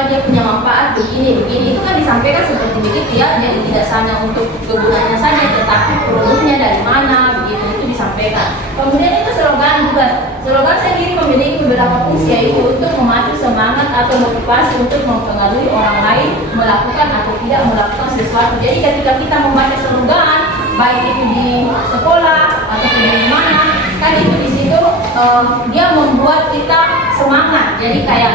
dia punya manfaat begini, itu kan disampaikan seperti begitu ya. Jadi tidak hanya untuk kegunaannya saja, tetapi produknya dari mana, begitu itu disampaikan. Kemudian itu slogan juga. Slogan sendiri memiliki beberapa fungsi, yaitu untuk memacu semangat atau motivasi untuk mempengaruhi orang lain melakukan atau tidak melakukan sesuatu. Jadi ketika kita membaca slogan, baik itu di sekolah atau di mana, kan itu di situ dia membuat kita semangat. Jadi kayak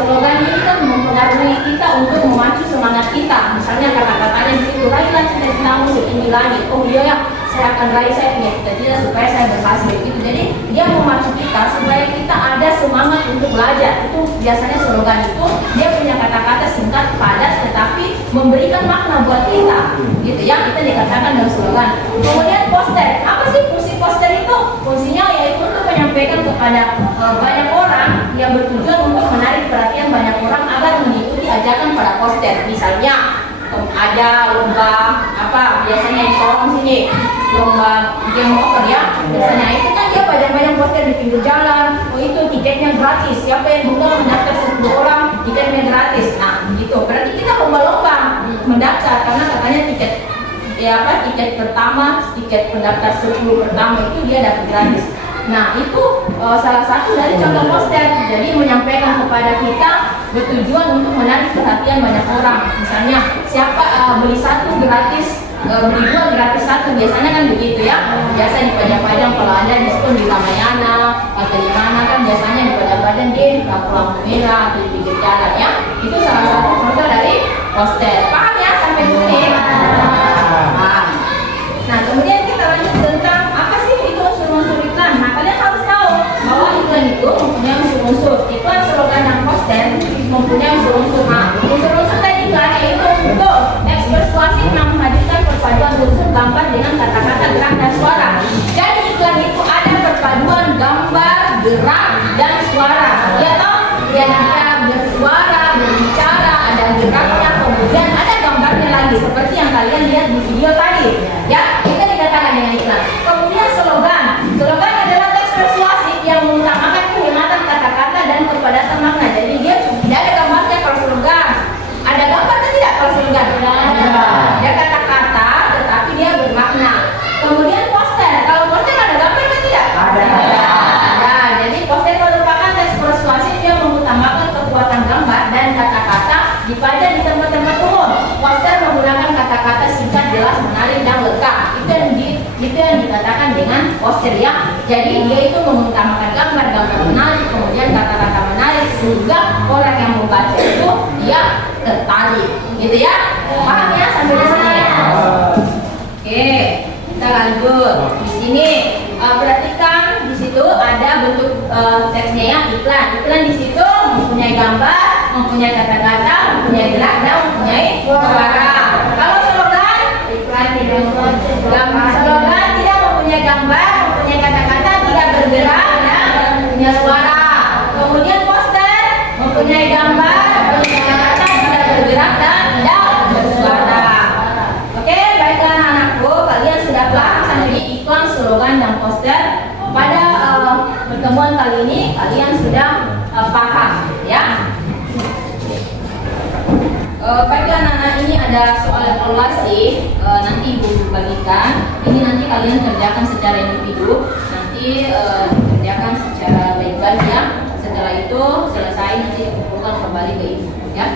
slogan ini kan mempengaruhi kita untuk memacu semangat kita. Misalnya kata-katanya di situ, raihlah cita-citamu setinggi langit. Oh iya ya, saya akan raih, saya punya cita-cita supaya saya berhasil gitu. Jadi dia memacu kita supaya kita ada semangat untuk belajar. Itu biasanya slogan itu dia punya kata-kata singkat, padat, tetapi memberikan makna buat kita. Gitu ya, kita dikatakan dalam slogan. Kemudian poster, apa sih fungsi poster itu? Fungsinya yaitu untuk menyampaikan kepada banyak orang yang bertujuan untuk menarik perhatian banyak orang agar mengikuti ajakan pada poster. Misalnya ada lomba biasanya di Sorong sini, lomba game over ya, biasanya itu kan dia banyak poster di pinggir jalan. Oh itu tiketnya gratis, siapa yang dulu mendaftar 10 orang tiketnya gratis. Nah gitu, berarti kita lomba-lomba mendaftar karena katanya tiket pertama, tiket pendaftar 10 pertama itu dia dapat gratis. Nah itu salah satu dari contoh poster. Jadi menyampaikan kepada kita bertujuan untuk menarik perhatian banyak orang. Misalnya siapa beli satu gratis, beli dua gratis satu, biasanya kan begitu ya. Biasa di Padang kalau ada diskon di Ramayana atau di mana kan biasanya di Padang di lampu merah atau di pinggir jalan ya. Itu salah satu contoh dari poster. Paham ya sampai sini? Nah kemudian kita lanjut tentang apa sih itu unsur-unsur iklan. Nah kalian harus tahu bahwa iklan itu mempunyai unsur-unsur. Iklan, slogan, dan poster mempunyai unsur-unsur. Nah unsur-unsur tadi iklan yaitu untuk ekspersuasif yang menghadirkan perpaduan unsur gambar dengan kata-kata, gerak, dan suara. Jadi iklan itu ada perpaduan gambar, gerak, dan suara. Ya toh? Dia bersuara, berbicara, ada geraknya, kemudian ada gambarnya lagi seperti yang kalian lihat di video tadi. Ya, kita dikatakan dengan iklan. Kemudian slogan. Slogan adalah teks persuasif yang mengutamakan kehematan kata-kata dan kepadatan makna. Jadi dia tidak ada gambarnya kalau slogan. Ada gambarnya tidak kalau slogan? Ada. Dia kata-kata, tetapi dia bermakna. Kemudian poster. Kalau poster ada gambarnya tidak? Ada. Nah, jadi poster merupakan teks persuasif yang mengutamakan kekuatan gambar dan kata-kata dipajang di tempat-tempat umum. Poster menggunakan kata-kata singkat, jelas, menarik, dan lengkap. Itu yang dikatakan dengan poster ya. Jadi dia itu mengutamakan gambar menarik, kemudian kata-kata menarik sehingga orang yang membaca itu dia tertarik. Gitu ya. Paham ya sampai di sini? Oke, kita lanjut. Di sini perhatikan di situ ada bentuk teksnya ya, iklan. Iklan di situ mempunyai gambar, mempunyai kata-kata, mempunyai gerak, dan mempunyai suara. Kalau slogan, iklan tidak slogan tidak mempunyai gambar, mempunyai kata-kata, tidak bergerak, dan mempunyai suara. Kemudian poster mempunyai gambar, mempunyai kata-kata, tidak bergerak, dan tidak bersuara. Oke, baiklah anak-anakku, kalian sudah paham sampai iklan, slogan, dan poster. Pada pertemuan kali ini kalian sudah paham ya. Baiklah anak-anak, ini ada soal evaluasi, nanti ibu bagikan. Ini nanti kalian kerjakan secara individu, nanti kerjakan secara baik-baik ya. Setelah itu selesai nanti dikumpulkan kembali ke ibu ya.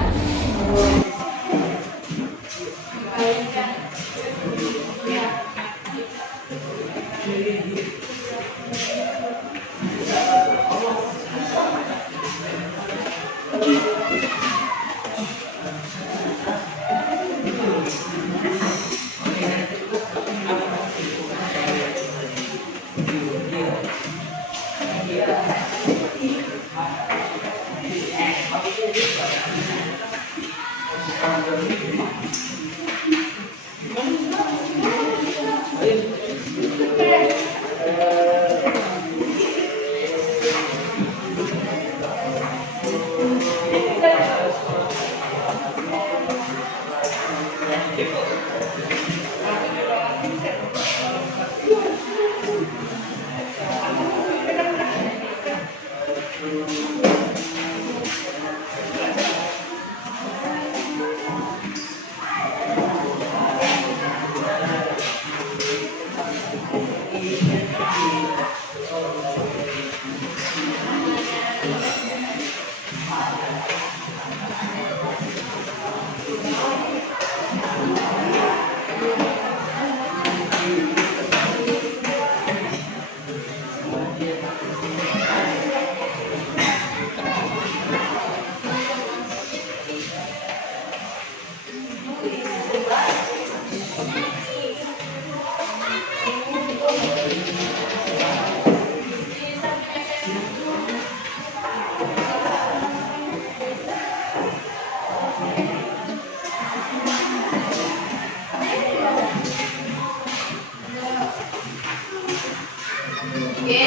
Oke,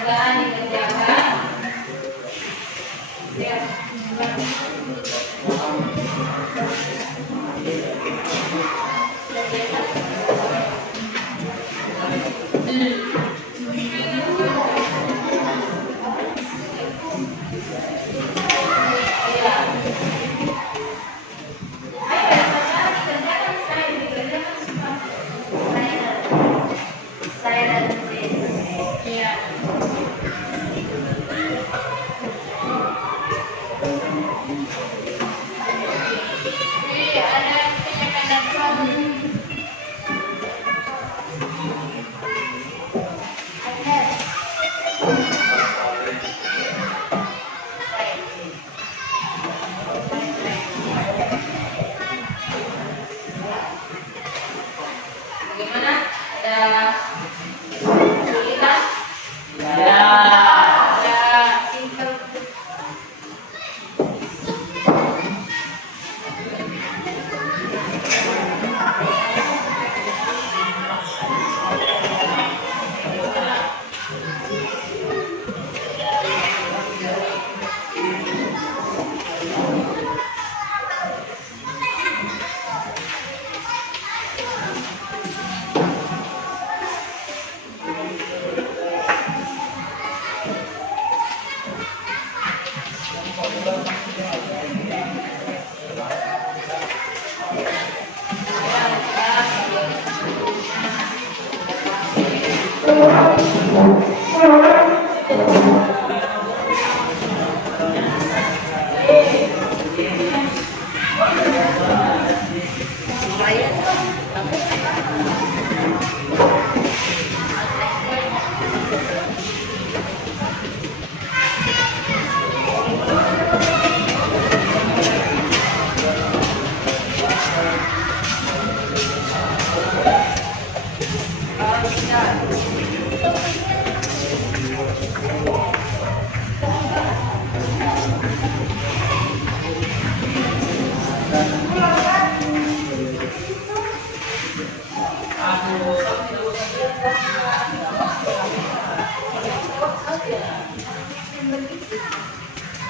sudah dikerjakan. Ya. Bagaimana? Ada kesulitan? Ada simple.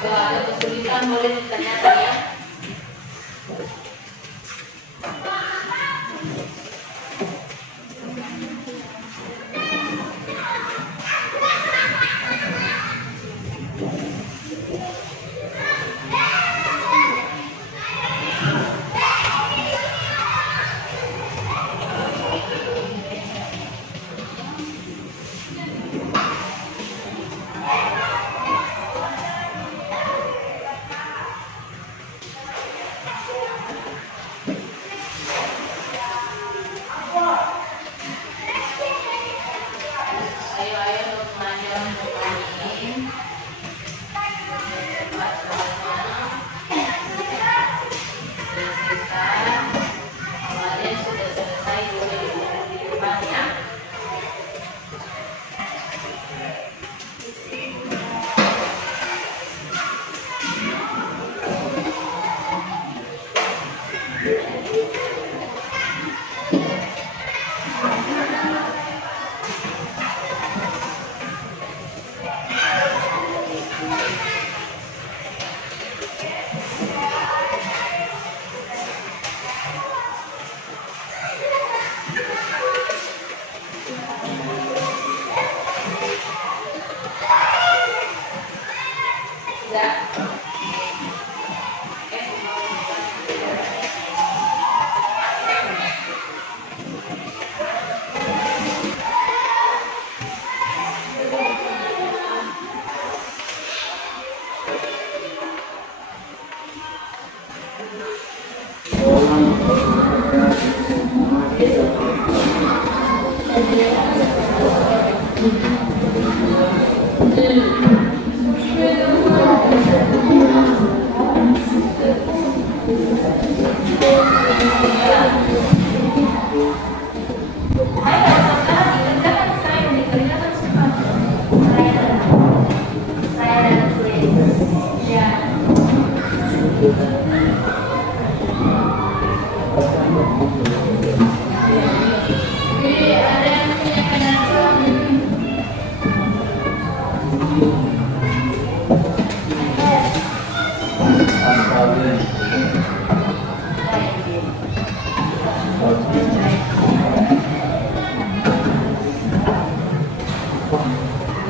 Kalau ada kesulitan boleh ditanyakan ya.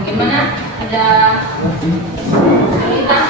Bagaimana? Ada kesulitan?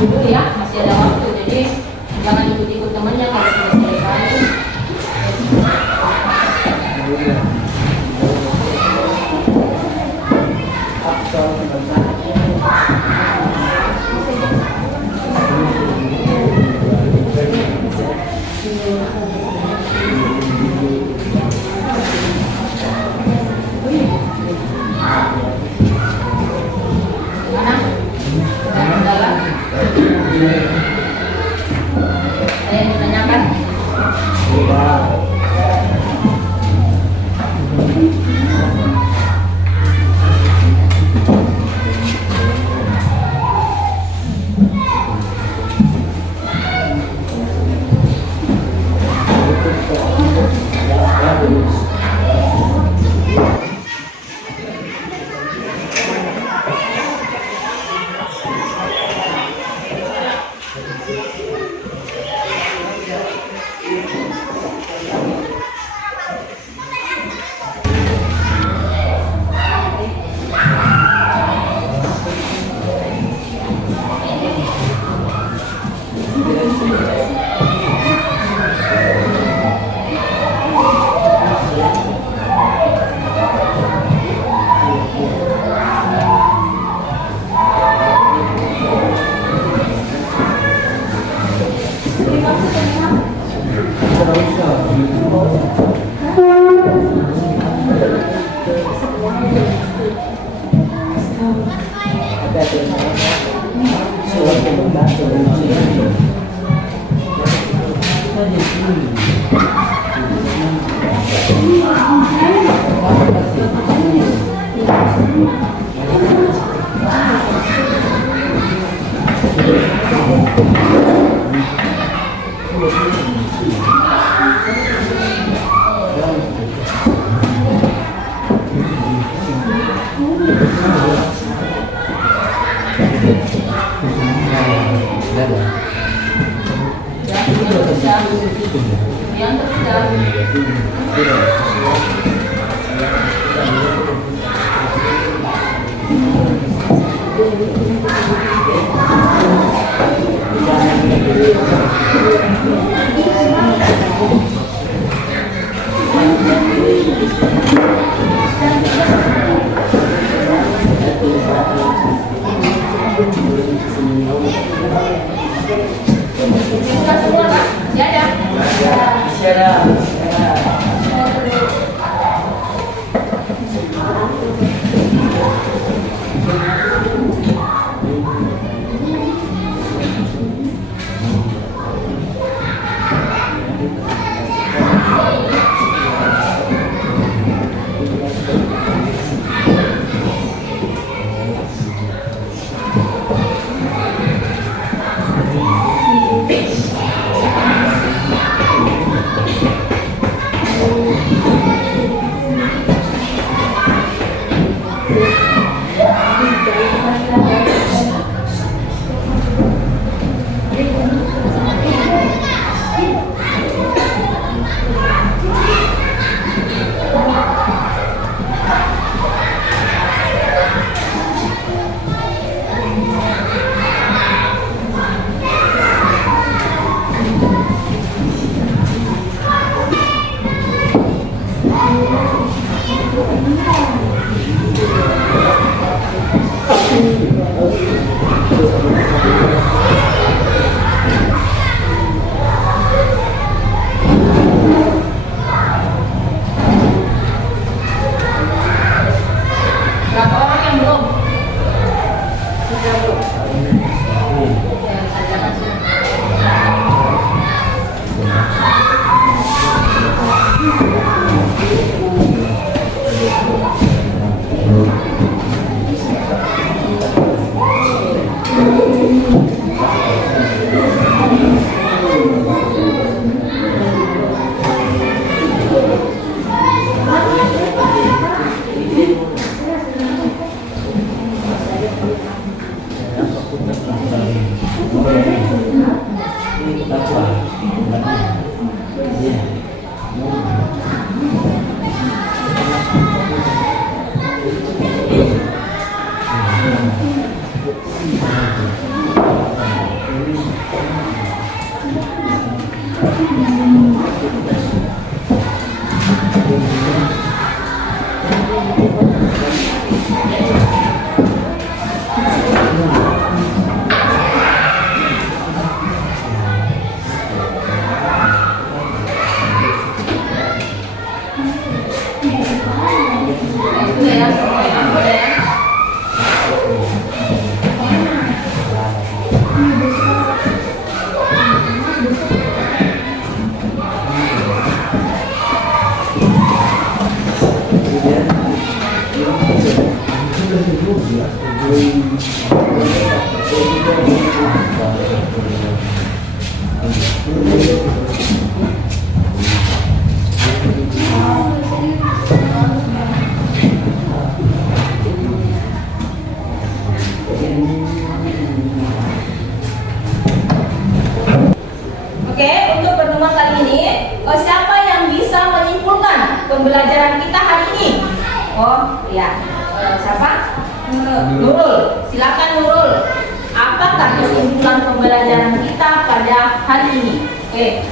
dulu ya, masih ada waktu, jadi jangan ikut-ikut temannya kalau sudah selesai. Mana? Jalan. Yang semua kan? Ya ada. Masih ada. Berapa orang yang belum? Sudah belum? Ya, kerjakan sih. Oke, untuk pertemuan kali ini, siapa yang bisa menyimpulkan pembelajaran kita hari ini? Oh, ya. Siapa? Nurul. Silakan Nurul. Apakah kesimpulan pembelajaran kita pada hari ini? Oke.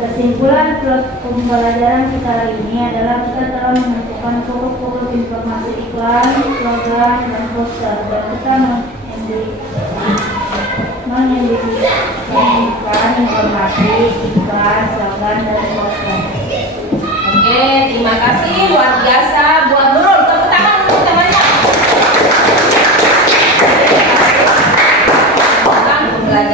Kesimpulan pembelajaran kita hari ini adalah kita telah menentukan pokok-pokok informasi iklan, slogan, dan poster, dan kita menyampaikan informasi iklan, slogan, dan poster. Oke, terima kasih luar biasa buat Nurul. Tepuk tangan untuk temannya. Tentang pembelajaran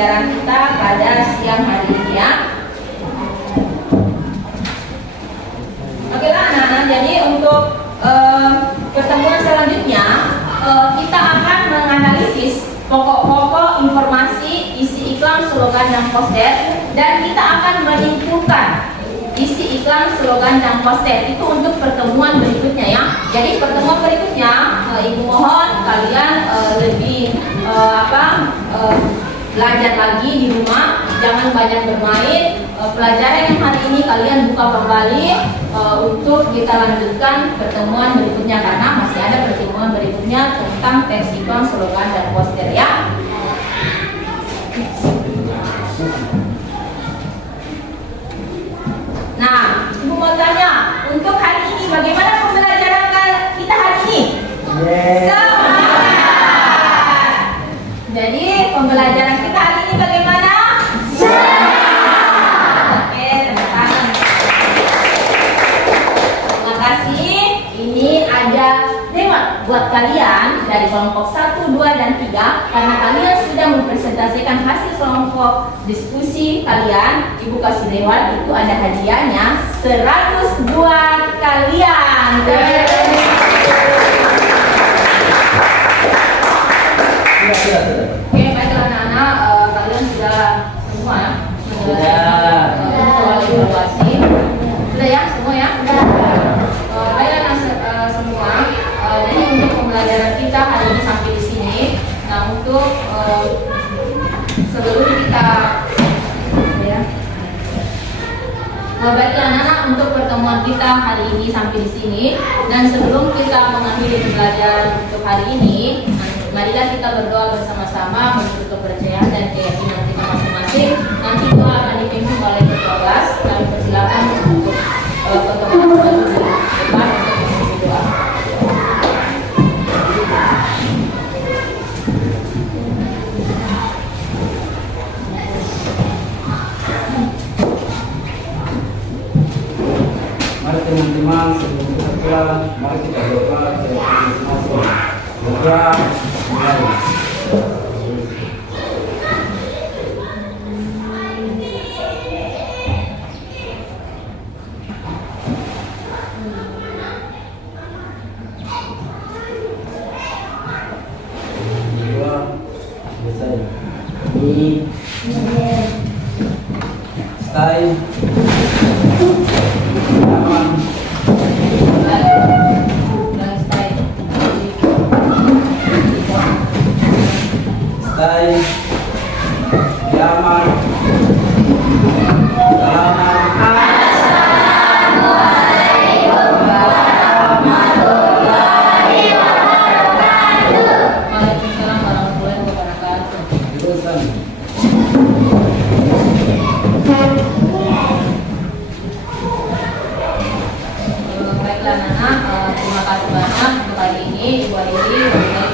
slogan dan poster, dan kita akan menyimpulkan isi iklan, slogan, dan poster itu untuk pertemuan berikutnya ya. Jadi pertemuan berikutnya Ibu mohon kalian lebih belajar lagi di rumah, jangan banyak bermain. Pelajaran yang hari ini kalian buka kembali untuk kita lanjutkan pertemuan berikutnya, karena masih ada pertemuan berikutnya tentang teks iklan, slogan, dan poster ya. Nah, Ibu mau tanya, untuk hari ini bagaimana pembelajaran kita hari ini? Semangat! Jadi pembelajaran kita hari ini bagaimana? Oke, tepuk tangan. Terima kasih. Ini ada tema buat kalian dari kelompok 1, 2, dan 3. Karena kalian sudah mempresentasikan hasil kelompok diskusi kalian, Ibu kasih lewat itu ada hadiahnya 100 buat kalian. Oke, baiklah anak-anak, kalian sudah semua menyelesaikan soal evaluasi. Sudah ya, semua ya? Baiklah anak semua. Jadi untuk pembelajaran kita hari ini sampai di sini. Nah, untuk sebelum kita baiklah anak-anak, untuk pertemuan kita hari ini sampai di sini, dan sebelum kita mengakhiri pembelajaran untuk hari ini, marilah kita berdoa bersama-sama menurut kepercayaan dan keyakinan kita masing-masing. Nanti doa akan dipimpin oleh ketua kelas. Kami persilakan untuk pertemuan maju di depan untuk memimpin doa. Mari teman-teman, sebelum kita pulang, mari kita berdoa kepada masing-masing. Berdoa mulai. Berdoa selesai. Ini stay. Stay, Yaman, Salaman. Waalaikumsalam warahmatullahi wabarakatuh. Terusan. Baiklah anak, terima kasih banyak untuk hari ini Ibu Aidi.